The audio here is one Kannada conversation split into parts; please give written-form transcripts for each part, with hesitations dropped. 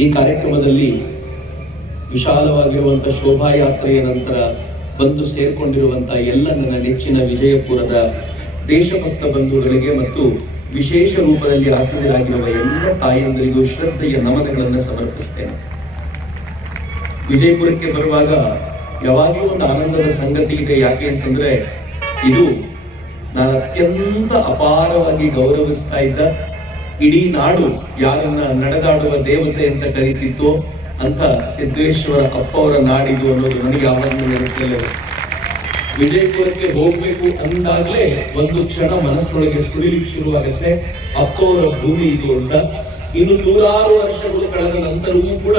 ಈ ಕಾರ್ಯಕ್ರಮದಲ್ಲಿ ವಿಶಾಲವಾಗಿರುವಂತಹ ಶೋಭಾಯಾತ್ರೆಯ ನಂತರ ಬಂದು ಸೇರ್ಕೊಂಡಿರುವಂತಹ ಎಲ್ಲ ನನ್ನ ನೆಚ್ಚಿನ ವಿಜಯಪುರದ ದೇಶಭಕ್ತ ಬಂಧುಗಳಿಗೆ ಮತ್ತು ವಿಶೇಷ ರೂಪದಲ್ಲಿ ಆಸೀನರಾಗಿರುವ ಎಲ್ಲ ತಾಯಂದರಿಗೂ ಶ್ರದ್ಧೆಯ ನಮನಗಳನ್ನು ಸಮರ್ಪಿಸ್ತೇನೆ. ವಿಜಯಪುರಕ್ಕೆ ಬರುವಾಗ ಯಾವಾಗಲೂ ಒಂದು ಆನಂದದ ಸಂಗತಿ ಇದೆ. ಯಾಕೆ ಅಂತಂದ್ರೆ ಇದು ನಾನು ಅತ್ಯಂತ ಅಪಾರವಾಗಿ ಗೌರವಿಸ್ತಾ ಇದ್ದ ಇಡೀ ನಾಡು ಯಾರನ್ನ ನಡೆದಾಡುವ ದೇವತೆ ಅಂತ ಕರೀತಿತ್ತೋ ಅಂತ ಸಿದ್ದೇಶ್ವರ ಅಪ್ಪ ಅವರ ನಾಡಿದು ಅನ್ನೋದು ನನಗೆ ಯಾವಾಗಲೂ ನೆನಪಿಲ್ಲ. ವಿಜಯಪುರಕ್ಕೆ ಹೋಗ್ಬೇಕು ಅಂದಾಗ್ಲೇ ಒಂದು ಕ್ಷಣ ಮನಸ್ಸೊಳಗೆ ಸುಳಿಲಿಕ್ಕೆ ಶುರುವಾಗುತ್ತೆ, ಅಪ್ಪ ಅವರ ಭೂಮಿ ಇದು ಅಂತ. ಇನ್ನು ನೂರಾರು ವರ್ಷಗಳು ಕಳೆದ ನಂತರವೂ ಕೂಡ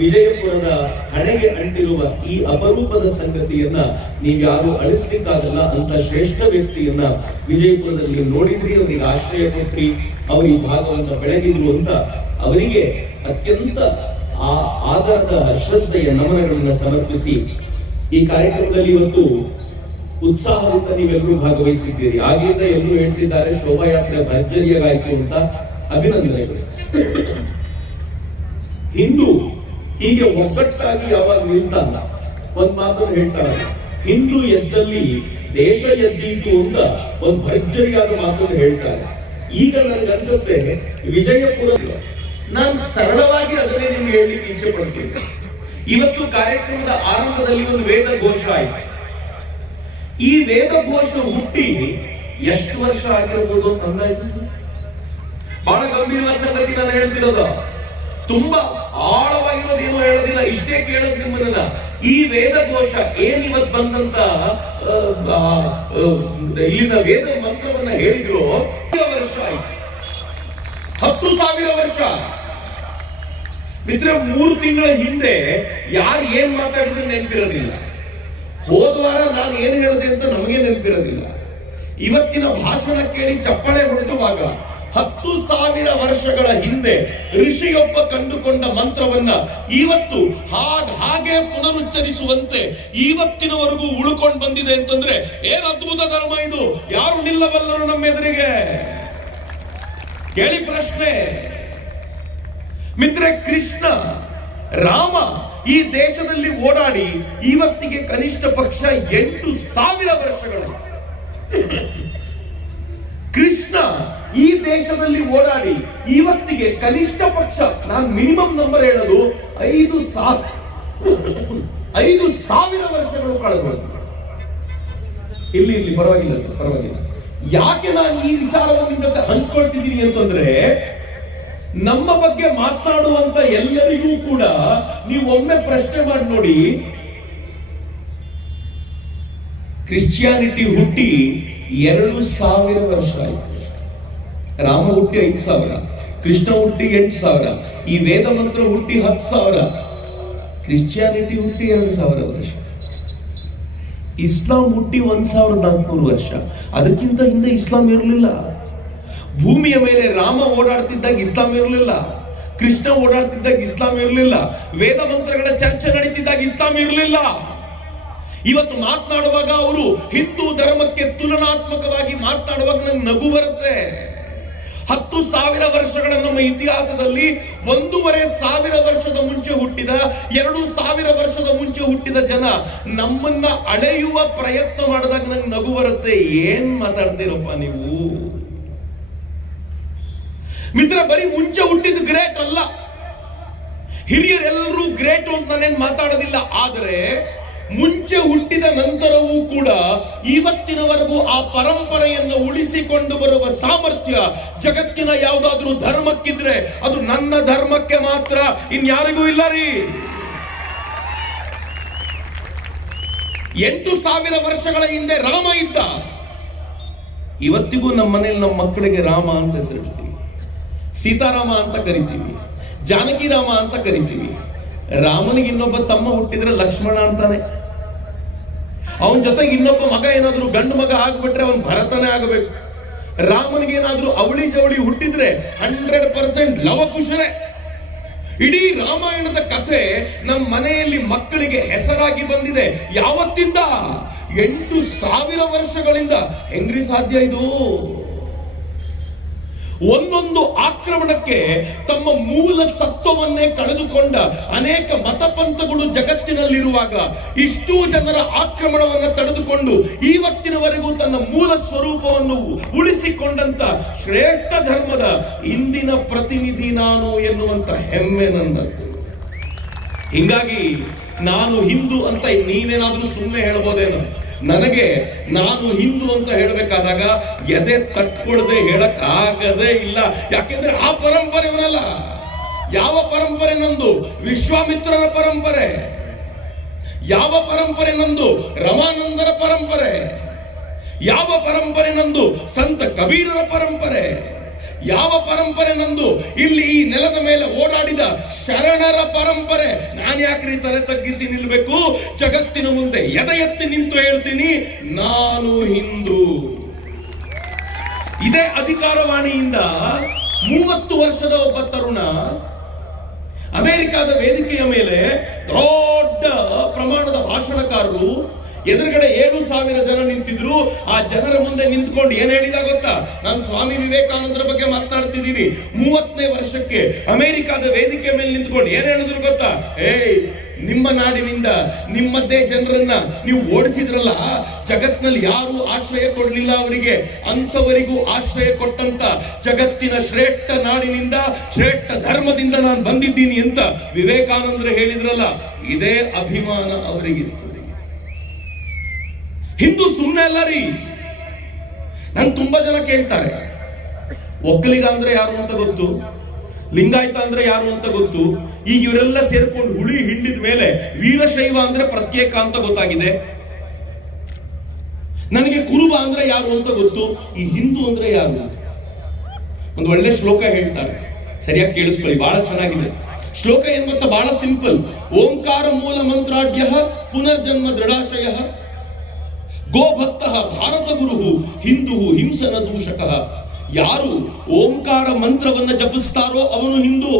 ವಿಜಯಪುರದ ಹಣೆಗೆ ಅಂಟಿರುವ ಈ ಅಪರೂಪದ ಸಂಗತಿಯನ್ನ ನೀವ್ಯಾರು ಅಳಿಸ್ಲಿಕ್ಕಾಗಲ್ಲ ಅಂತ ಶ್ರೇಷ್ಠ ವ್ಯಕ್ತಿಯನ್ನ ವಿಜಯಪುರದಲ್ಲಿ ನೋಡಿದ್ರಿ, ಅವರಿಗೆ ಆಶ್ರಯ ಕೊಟ್ರಿ, ಅವರು ಈ ಭಾಗವನ್ನು ಬೆಳಗಿದ್ರು ಅಂತ ಅವರಿಗೆ ಅತ್ಯಂತ ಆಧಾರದ ಶ್ರದ್ಧೆಯ ನಮನಗಳನ್ನು ಸಮರ್ಪಿಸಿ ಈ ಕಾರ್ಯಕ್ರಮದಲ್ಲಿ ಇವತ್ತು ಉತ್ಸಾಹದಿಂದ ನೀವೆಲ್ಲರೂ ಭಾಗವಹಿಸಿದ್ದೀರಿ. ಆಗಿಂದ ಎಲ್ಲರೂ ಹೇಳ್ತಿದ್ದಾರೆ ಶೋಭಾಯಾತ್ರೆ ಭರ್ಜರಿಯಾಗಾಯ್ತು ಅಂತ. ಅಭಿನಂದನೆಗಳು. ಹಿಂದೂ ಹೀಗೆ ಒಗ್ಗಟ್ಟಾಗಿ ಯಾವಾಗ ನಿಲ್ತಾನ ಒಂದ್ ಮಾತನ್ನು ಹೇಳ್ತಾರೆ, ಹಿಂದೂ ಎದ್ದಲ್ಲಿ ದೇಶ ಎದ್ದೀತು ಅಂತ ಒಂದು ಭರ್ಜರಿಯಾದ ಮಾತನ್ನು ಹೇಳ್ತಾರೆ. ಈಗ ನನಗನ್ಸುತ್ತೆ ವಿಜಯಪುರ, ನಾನು ಸರಳವಾಗಿ ಅದನ್ನೇ ನಿಮ್ಗೆ ಹೇಳಲಿಕ್ಕೆ ಇಚ್ಛೆ ಪಡ್ತೀನಿ. ಇವತ್ತು ಕಾರ್ಯಕ್ರಮದ ಆರಂಭದಲ್ಲಿ ಒಂದು ವೇದ ಘೋಷ ಆಯ್ತು. ಈ ವೇದ ಘೋಷ ಹುಟ್ಟಿ ಎಷ್ಟು ವರ್ಷ ಆಗಿರ್ಬೋದು ಅಂತ ಅಂದಾಜು? ಬಹಳ ಗಂಭೀರವಾದ ಸಂಗತಿ ನಾನು ಹೇಳ್ತಿರೋದು, ತುಂಬಾ ಆಳವಾಗಿರೋದು ಏನೋ ಹೇಳೋದಿಲ್ಲ, ಇಷ್ಟೇ ಕೇಳೋದು ನಿಮ್ಮನ್ನ. ಈ ವೇದ ಘೋಷ ಏನಿವತ್ ಬಂದಂತ ಇಲ್ಲಿನ ವೇದ ಮಂತ್ರವನ್ನ ಹೇಳಿದ್ರು, ವರ್ಷ ಆಯ್ತು, 10,000 ವರ್ಷ. ಮಿತ್ರ, 3 ತಿಂಗಳ ಹಿಂದೆ ಯಾರು ಏನ್ ಮಾತಾಡಿದ್ರೆ ನೆನಪಿರೋದಿಲ್ಲ. ಹೋದ್ವಾರ ನಾನು ಏನ್ ಹೇಳಿದೆ ಅಂತ ನಮಗೆ ನೆನಪಿರೋದಿಲ್ಲ. ಇವತ್ತಿನ ಭಾಷಣ ಕೇಳಿ ಚಪ್ಪಾಳೆ ಹೊಡೆದುವಾಗ 10,000 ವರ್ಷಗಳ ಹಿಂದೆ ಋಷಿಯೊಬ್ಬ ಕಂಡುಕೊಂಡ ಮಂತ್ರವನ್ನ ಇವತ್ತು ಹಾಗೆ ಪುನರುಚ್ಚರಿಸುವಂತೆ ಇವತ್ತಿನವರೆಗೂ ಉಳ್ಕೊಂಡು ಬಂದಿದೆ ಅಂತಂದ್ರೆ ಏನ್ ಅದ್ಭುತ ಧರ್ಮ ಇದು! ಯಾರು ನಿಲ್ಲಬಲ್ಲರು ನಮ್ಮ ಎದುರಿಗೆ? ಕೇಳಿ ಪ್ರಶ್ನೆ. ಮಿತ್ರ, ಕೃಷ್ಣ ರಾಮ ಈ ದೇಶದಲ್ಲಿ ಓಡಾಡಿ ಇವತ್ತಿಗೆ ಕನಿಷ್ಠ ಪಕ್ಷ 8,000 ವರ್ಷಗಳು. ಕೃಷ್ಣ ಈ ದೇಶದಲ್ಲಿ ಓಡಾಡಿ ಇವತ್ತಿಗೆ ಕನಿಷ್ಠ ಪಕ್ಷ, ನಾನು ಮಿನಿಮಮ್ ನಂಬರ್ ಹೇಳೋದು 5,000 ವರ್ಷಗಳು ಕಳೆದು. ಇಲ್ಲಿ ಪರವಾಗಿಲ್ಲ ಸರ್, ಪರವಾಗಿಲ್ಲ. ಯಾಕೆ ನಾನು ಈ ವಿಚಾರವನ್ನು ನಿಮ್ಮ ಜೊತೆ ಹಂಚ್ಕೊಳ್ತಿದ್ದೀನಿ ಅಂತಂದ್ರೆ, ನಮ್ಮ ಬಗ್ಗೆ ಮಾತನಾಡುವಂತ ಎಲ್ಲರಿಗೂ ಕೂಡ ನೀವು ಒಮ್ಮೆ ಪ್ರಶ್ನೆ ಮಾಡಿ ನೋಡಿ, ಕ್ರಿಶ್ಚಿಯಾನಿಟಿ ಹುಟ್ಟಿ 2,000 ವರ್ಷ ಆಯ್ತು. ರಾಮ ಹುಟ್ಟಿ 5,000, ಕೃಷ್ಣ ಹುಟ್ಟಿ 8,000, ಈ ವೇದ ಮಂತ್ರ ಹುಟ್ಟಿ 10,000, ಕ್ರಿಶ್ಚಿಯಾನಿಟಿ ಹುಟ್ಟಿ 2,000 ವರ್ಷ, ಇಸ್ಲಾಂ ಹುಟ್ಟಿ 1,400 ವರ್ಷ. ಅದಕ್ಕಿಂತ ಹಿಂದೆ ಇಸ್ಲಾಂ ಇರಲಿಲ್ಲ. ಭೂಮಿಯ ಮೇಲೆ ರಾಮ ಓಡಾಡ್ತಿದ್ದಾಗ ಇಸ್ಲಾಂ ಇರಲಿಲ್ಲ, ಕೃಷ್ಣ ಓಡಾಡ್ತಿದ್ದಾಗ ಇಸ್ಲಾಂ ಇರಲಿಲ್ಲ, ವೇದ ಮಂತ್ರಗಳ ಚರ್ಚೆ ನಡೀತಿದ್ದಾಗ ಇಸ್ಲಾಂ ಇರಲಿಲ್ಲ. ಇವತ್ತು ಮಾತನಾಡುವಾಗ ಅವರು ಹಿಂದೂ ಧರ್ಮಕ್ಕೆ ತುಲನಾತ್ಮಕವಾಗಿ ಮಾತನಾಡುವಾಗ ನಂಗೆ ನಗು ಬರುತ್ತೆ. 10,000 ವರ್ಷಗಳ ನಮ್ಮ ಇತಿಹಾಸದಲ್ಲಿ 1,500 ವರ್ಷದ ಮುಂಚೆ ಹುಟ್ಟಿದ, 2,000 ವರ್ಷದ ಮುಂಚೆ ಹುಟ್ಟಿದ ಜನ ನಮ್ಮನ್ನ ಅಳೆಯುವ ಪ್ರಯತ್ನ ಮಾಡಿದಾಗ ನಂಗೆ ನಗು ಬರುತ್ತೆ. ಏನ್ ಮಾತಾಡ್ತೀರಪ್ಪ ನೀವು? ಮಿತ್ರ, ಬರೀ ಮುಂಚೆ ಹುಟ್ಟಿದ ಗ್ರೇಟ್ ಅಲ್ಲ, ಹಿರಿಯರೆಲ್ಲರೂ ಗ್ರೇಟ್ ಅಂತ ನಾನೇನ್ ಮಾತಾಡೋದಿಲ್ಲ. ಆದರೆ ಮುಂಚೆ ಹುಟ್ಟಿದ ನಂತರವೂ ಕೂಡ ಇವತ್ತಿನವರೆಗೂ ಆ ಪರಂಪರೆಯನ್ನು ಉಳಿಸಿಕೊಂಡು ಬರುವ ಸಾಮರ್ಥ್ಯ ಜಗತ್ತಿನ ಯಾವುದಾದ್ರೂ ಧರ್ಮಕ್ಕಿದ್ರೆ ಅದು ನನ್ನ ಧರ್ಮಕ್ಕೆ ಮಾತ್ರ, ಇನ್ಯಾರಿಗೂ ಇಲ್ಲ ರೀ. 8,000 ವರ್ಷಗಳ ಹಿಂದೆ ರಾಮ ಇದ್ದ. ಇವತ್ತಿಗೂ ನಮ್ಮ ಮನೇಲಿ ನಮ್ಮ ಮಕ್ಕಳಿಗೆ ರಾಮ ಅಂತ ಹೆಸರಿಡ್ತೀವಿ, ಸೀತಾರಾಮ ಅಂತ ಕರಿತೀವಿ, ಜಾನಕಿ ರಾಮ ಅಂತ ಕರಿತೀವಿ. ರಾಮನಿಗೆ ಇನ್ನೊಬ್ಬ ತಮ್ಮ ಹುಟ್ಟಿದ್ರೆ ಲಕ್ಷ್ಮಣ ಅಂತಾನೆ. ಅವನ ಜೊತೆಗೆ ಇನ್ನೊಬ್ಬ ಮಗ ಏನಾದ್ರೂ ಗಂಡು ಮಗ ಆಗ್ಬಿಟ್ರೆ ಅವನ್ ಭರತನೇ ಆಗಬೇಕು. ರಾಮನಿಗೆ ಏನಾದ್ರೂ ಅವಳಿ ಜವಳಿ ಹುಟ್ಟಿದ್ರೆ 100% ಲವಕುಶರೇ. ಇಡೀ ರಾಮಾಯಣದ ಕಥೆ ನಮ್ಮ ಮನೆಯಲ್ಲಿ ಮಕ್ಕಳಿಗೆ ಹೆಸರಾಗಿ ಬಂದಿದೆ. ಯಾವತ್ತಿಂದ? 8,000 ವರ್ಷಗಳಿಂದ. ಹೆಂಗ್ರಿ ಸಾಧ್ಯ ಇದು? ಒಂದೊಂದು ಆಕ್ರಮಣಕ್ಕೆ ತಮ್ಮ ಮೂಲ ಸತ್ವವನ್ನೇ ಕಳೆದುಕೊಂಡ ಅನೇಕ ಮತಪಂಥಗಳು ಜಗತ್ತಿನಲ್ಲಿರುವಾಗ ಇಷ್ಟೂ ಜನರ ಆಕ್ರಮಣವನ್ನು ತಡೆದುಕೊಂಡು ಇವತ್ತಿನವರೆಗೂ ತನ್ನ ಮೂಲ ಸ್ವರೂಪವನ್ನು ಉಳಿಸಿಕೊಂಡಂತ ಶ್ರೇಷ್ಠ ಧರ್ಮದ ಇಂದಿನ ಪ್ರತಿನಿಧಿ ನಾನು ಎನ್ನುವಂತ ಹೆಮ್ಮೆ ನನ್ನದು. ಹಿಂಗಾಗಿ ನಾನು ಹಿಂದೂ ಅಂತ ನೀವೇನಾದ್ರೂ ಸುಮ್ಮನೆ ಹೇಳ್ಬೋದೇನೋ, ನನಗೆ ನಾನು ಹಿಂದೂ ಅಂತ ಹೇಳಬೇಕಾದಾಗ ಎದೆ ತಟ್ಕೊಳ್ಳದೆ ಹೇಳಕ್ ಆಗದೇ ಇಲ್ಲ. ಯಾಕೆಂದ್ರೆ ಆ ಪರಂಪರೆವನಲ್ಲ. ಯಾವ ಪರಂಪರೆ ನಂದು? ವಿಶ್ವಾಮಿತ್ರರ ಪರಂಪರೆ. ಯಾವ ಪರಂಪರೆ ನಂದು? ರಮಾನಂದರ ಪರಂಪರೆ. ಯಾವ ಪರಂಪರೆ ನಂದು? ಸಂತ ಕಬೀರರ ಪರಂಪರೆ. ಯಾವ ಪರಂಪರೆ ನಂದು? ಇಲ್ಲಿ ಈ ನೆಲದ ಮೇಲೆ ಓಡಾಡಿದ ಶರಣರ ಪರಂಪರೆ. ನಾನು ಯಾಕ್ರಿ ತಲೆ ತಗ್ಗಿಸಿ ನಿಲ್ಬೇಕು? ಜಗತ್ತಿನ ಮುಂದೆ ಎದೆ ಎತ್ತಿ ನಿಂತು ಹೇಳ್ತೀನಿ, ನಾನು ಹಿಂದೂ. ಇದೇ ಅಧಿಕಾರವಾಣಿಯಿಂದ 30 ವರ್ಷದ ಒಬ್ಬ ತರುಣ ಅಮೆರಿಕದ ವೇದಿಕೆಯ ಮೇಲೆ ದೊಡ್ಡ ಪ್ರಮಾಣದ ಭಾಷಣಕಾರರು ಎದುರುಗಡೆ 7,000 ಜನ ನಿಂತಿದ್ರು. ಆ ಜನರ ಮುಂದೆ ನಿಂತ್ಕೊಂಡು ಏನ್ ಹೇಳಿದ ಗೊತ್ತಾ? ನಾನು ಸ್ವಾಮಿ ವಿವೇಕಾನಂದರ ಬಗ್ಗೆ ಮಾತನಾಡ್ತಿದ್ದೀನಿ. 30ನೇ ವರ್ಷಕ್ಕೆ ಅಮೆರಿಕದ ವೇದಿಕೆ ಮೇಲೆ ನಿಂತ್ಕೊಂಡು ಏನ್ ಹೇಳಿದ್ರು ಗೊತ್ತಾ? ನಿಮ್ಮ ನಾಡಿನಿಂದ ನಿಮ್ಮದ್ದೇ ಜನರನ್ನ ನೀವು ಓಡಿಸಿದ್ರಲ್ಲ, ಜಗತ್ನಲ್ಲಿ ಯಾರು ಆಶ್ರಯ ಕೊಡ್ಲಿಲ್ಲ ಅವರಿಗೆ, ಅಂತವರಿಗೂ ಆಶ್ರಯ ಕೊಟ್ಟಂತ ಜಗತ್ತಿನ ಶ್ರೇಷ್ಠ ನಾಡಿನಿಂದ ಶ್ರೇಷ್ಠ ಧರ್ಮದಿಂದ ನಾನು ಬಂದಿದ್ದೀನಿ ಅಂತ ವಿವೇಕಾನಂದರು ಹೇಳಿದ್ರಲ್ಲ, ಇದೇ ಅಭಿಮಾನ ಅವರಿಗಿತ್ತು. ಹಿಂದೂ ಸುಮ್ಮನೆ ಅಲ್ಲ ರೀ. ನನ್ ತುಂಬಾ ಜನ ಕೇಳ್ತಾರೆ, ಒಕ್ಕಲಿಗ ಅಂದ್ರೆ ಯಾರು ಅಂತ ಗೊತ್ತು, ಲಿಂಗಾಯತ ಅಂದ್ರೆ ಯಾರು ಅಂತ ಗೊತ್ತು, ಈಗ ಇವರೆಲ್ಲ ಸೇರ್ಕೊಂಡು ಹುಳಿ ಹಿಂಡಿದ ಮೇಲೆ ವೀರಶೈವ ಅಂದ್ರೆ ಪ್ರತ್ಯೇಕ ಅಂತ ಗೊತ್ತಾಗಿದೆ. ನನಗೆ ಕುರುಬ ಅಂದ್ರೆ ಯಾರು ಅಂತ ಗೊತ್ತು, ಈ ಹಿಂದೂ ಅಂದ್ರೆ ಯಾರು ಅಂತ. ಒಂದು ಒಳ್ಳೆ ಶ್ಲೋಕ ಹೇಳ್ತಾರೆ, ಸರಿಯಾಗಿ ಕೇಳಿಸ್ಕೊಳ್ಳಿ, ಬಹಳ ಚೆನ್ನಾಗಿದೆ ಶ್ಲೋಕ. ಏನ್ ಗೊತ್ತಾ? ಬಹಳ ಸಿಂಪಲ್. ಓಂಕಾರ ಮೂಲ ಮಂತ್ರಾಢ್ಯ ಪುನರ್ಜನ್ಮ ದೃಢಾಶಯ ಗೋಭಕ್ತ ಭಾರತ ಗುರು ಹಿಂದೂ ಹಿಂಸನ ದೂಷಕ. ಯಾರು ಓಂಕಾರ ಮಂತ್ರವನ್ನ ಜಪಿಸ್ತಾರೋ ಅವನು ಹಿಂದೂ.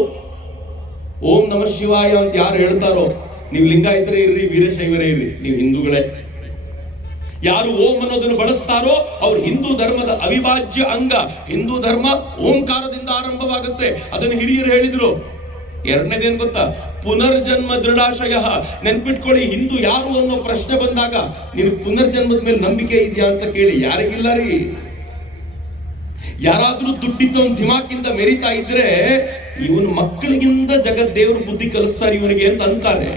ಓಂ ನಮ ಶಿವಾಯ ಅಂತ ಯಾರು ಹೇಳ್ತಾರೋ, ನೀವು ಲಿಂಗಾಯತರೇ ಇರ್ರಿ, ವೀರಶೈವರೇ ಇರ್ರಿ, ನೀವು ಹಿಂದೂಗಳೇ. ಯಾರು ಓಂ ಅನ್ನೋದನ್ನು ಬಳಸ್ತಾರೋ ಅವ್ರು ಹಿಂದೂ ಧರ್ಮದ ಅವಿಭಾಜ್ಯ ಅಂಗ. ಹಿಂದೂ ಧರ್ಮ ಓಂಕಾರದಿಂದ ಆರಂಭವಾಗುತ್ತೆ, ಅದನ್ನು ಹಿರಿಯರು ಹೇಳಿದ್ರು. ಎರಡನೇದೇನ್ ಗೊತ್ತಾ? ಪುನರ್ಜನ್ಮ ದೃಢಾಶಯ. ನೆನ್ಪಿಟ್ಕೊಳ್ಳಿ, ಹಿಂದೂ ಯಾರು ಅನ್ನೋ ಪ್ರಶ್ನೆ ಬಂದಾಗ ನೀನು ಪುನರ್ಜನ್ಮದ ಮೇಲೆ ನಂಬಿಕೆ ಇದೆಯಾ ಅಂತ ಕೇಳಿ, ಯಾರಿಗಿಲ್ಲ ರೀ. ಯಾರಾದ್ರೂ ದುಡ್ಡಿದ್ದವನ್ ದಿಮಾಕಿಂದ ಮೆರಿತಾ ಇದ್ರೆ ಇವನು ಮಕ್ಕಳಿಗಿಂದ ದೇವರು ಬುದ್ಧಿ ಕಲಿಸ್ತಾರೆ ಇವನಿಗೆ ಅಂತ ಅಂತಾರೆ.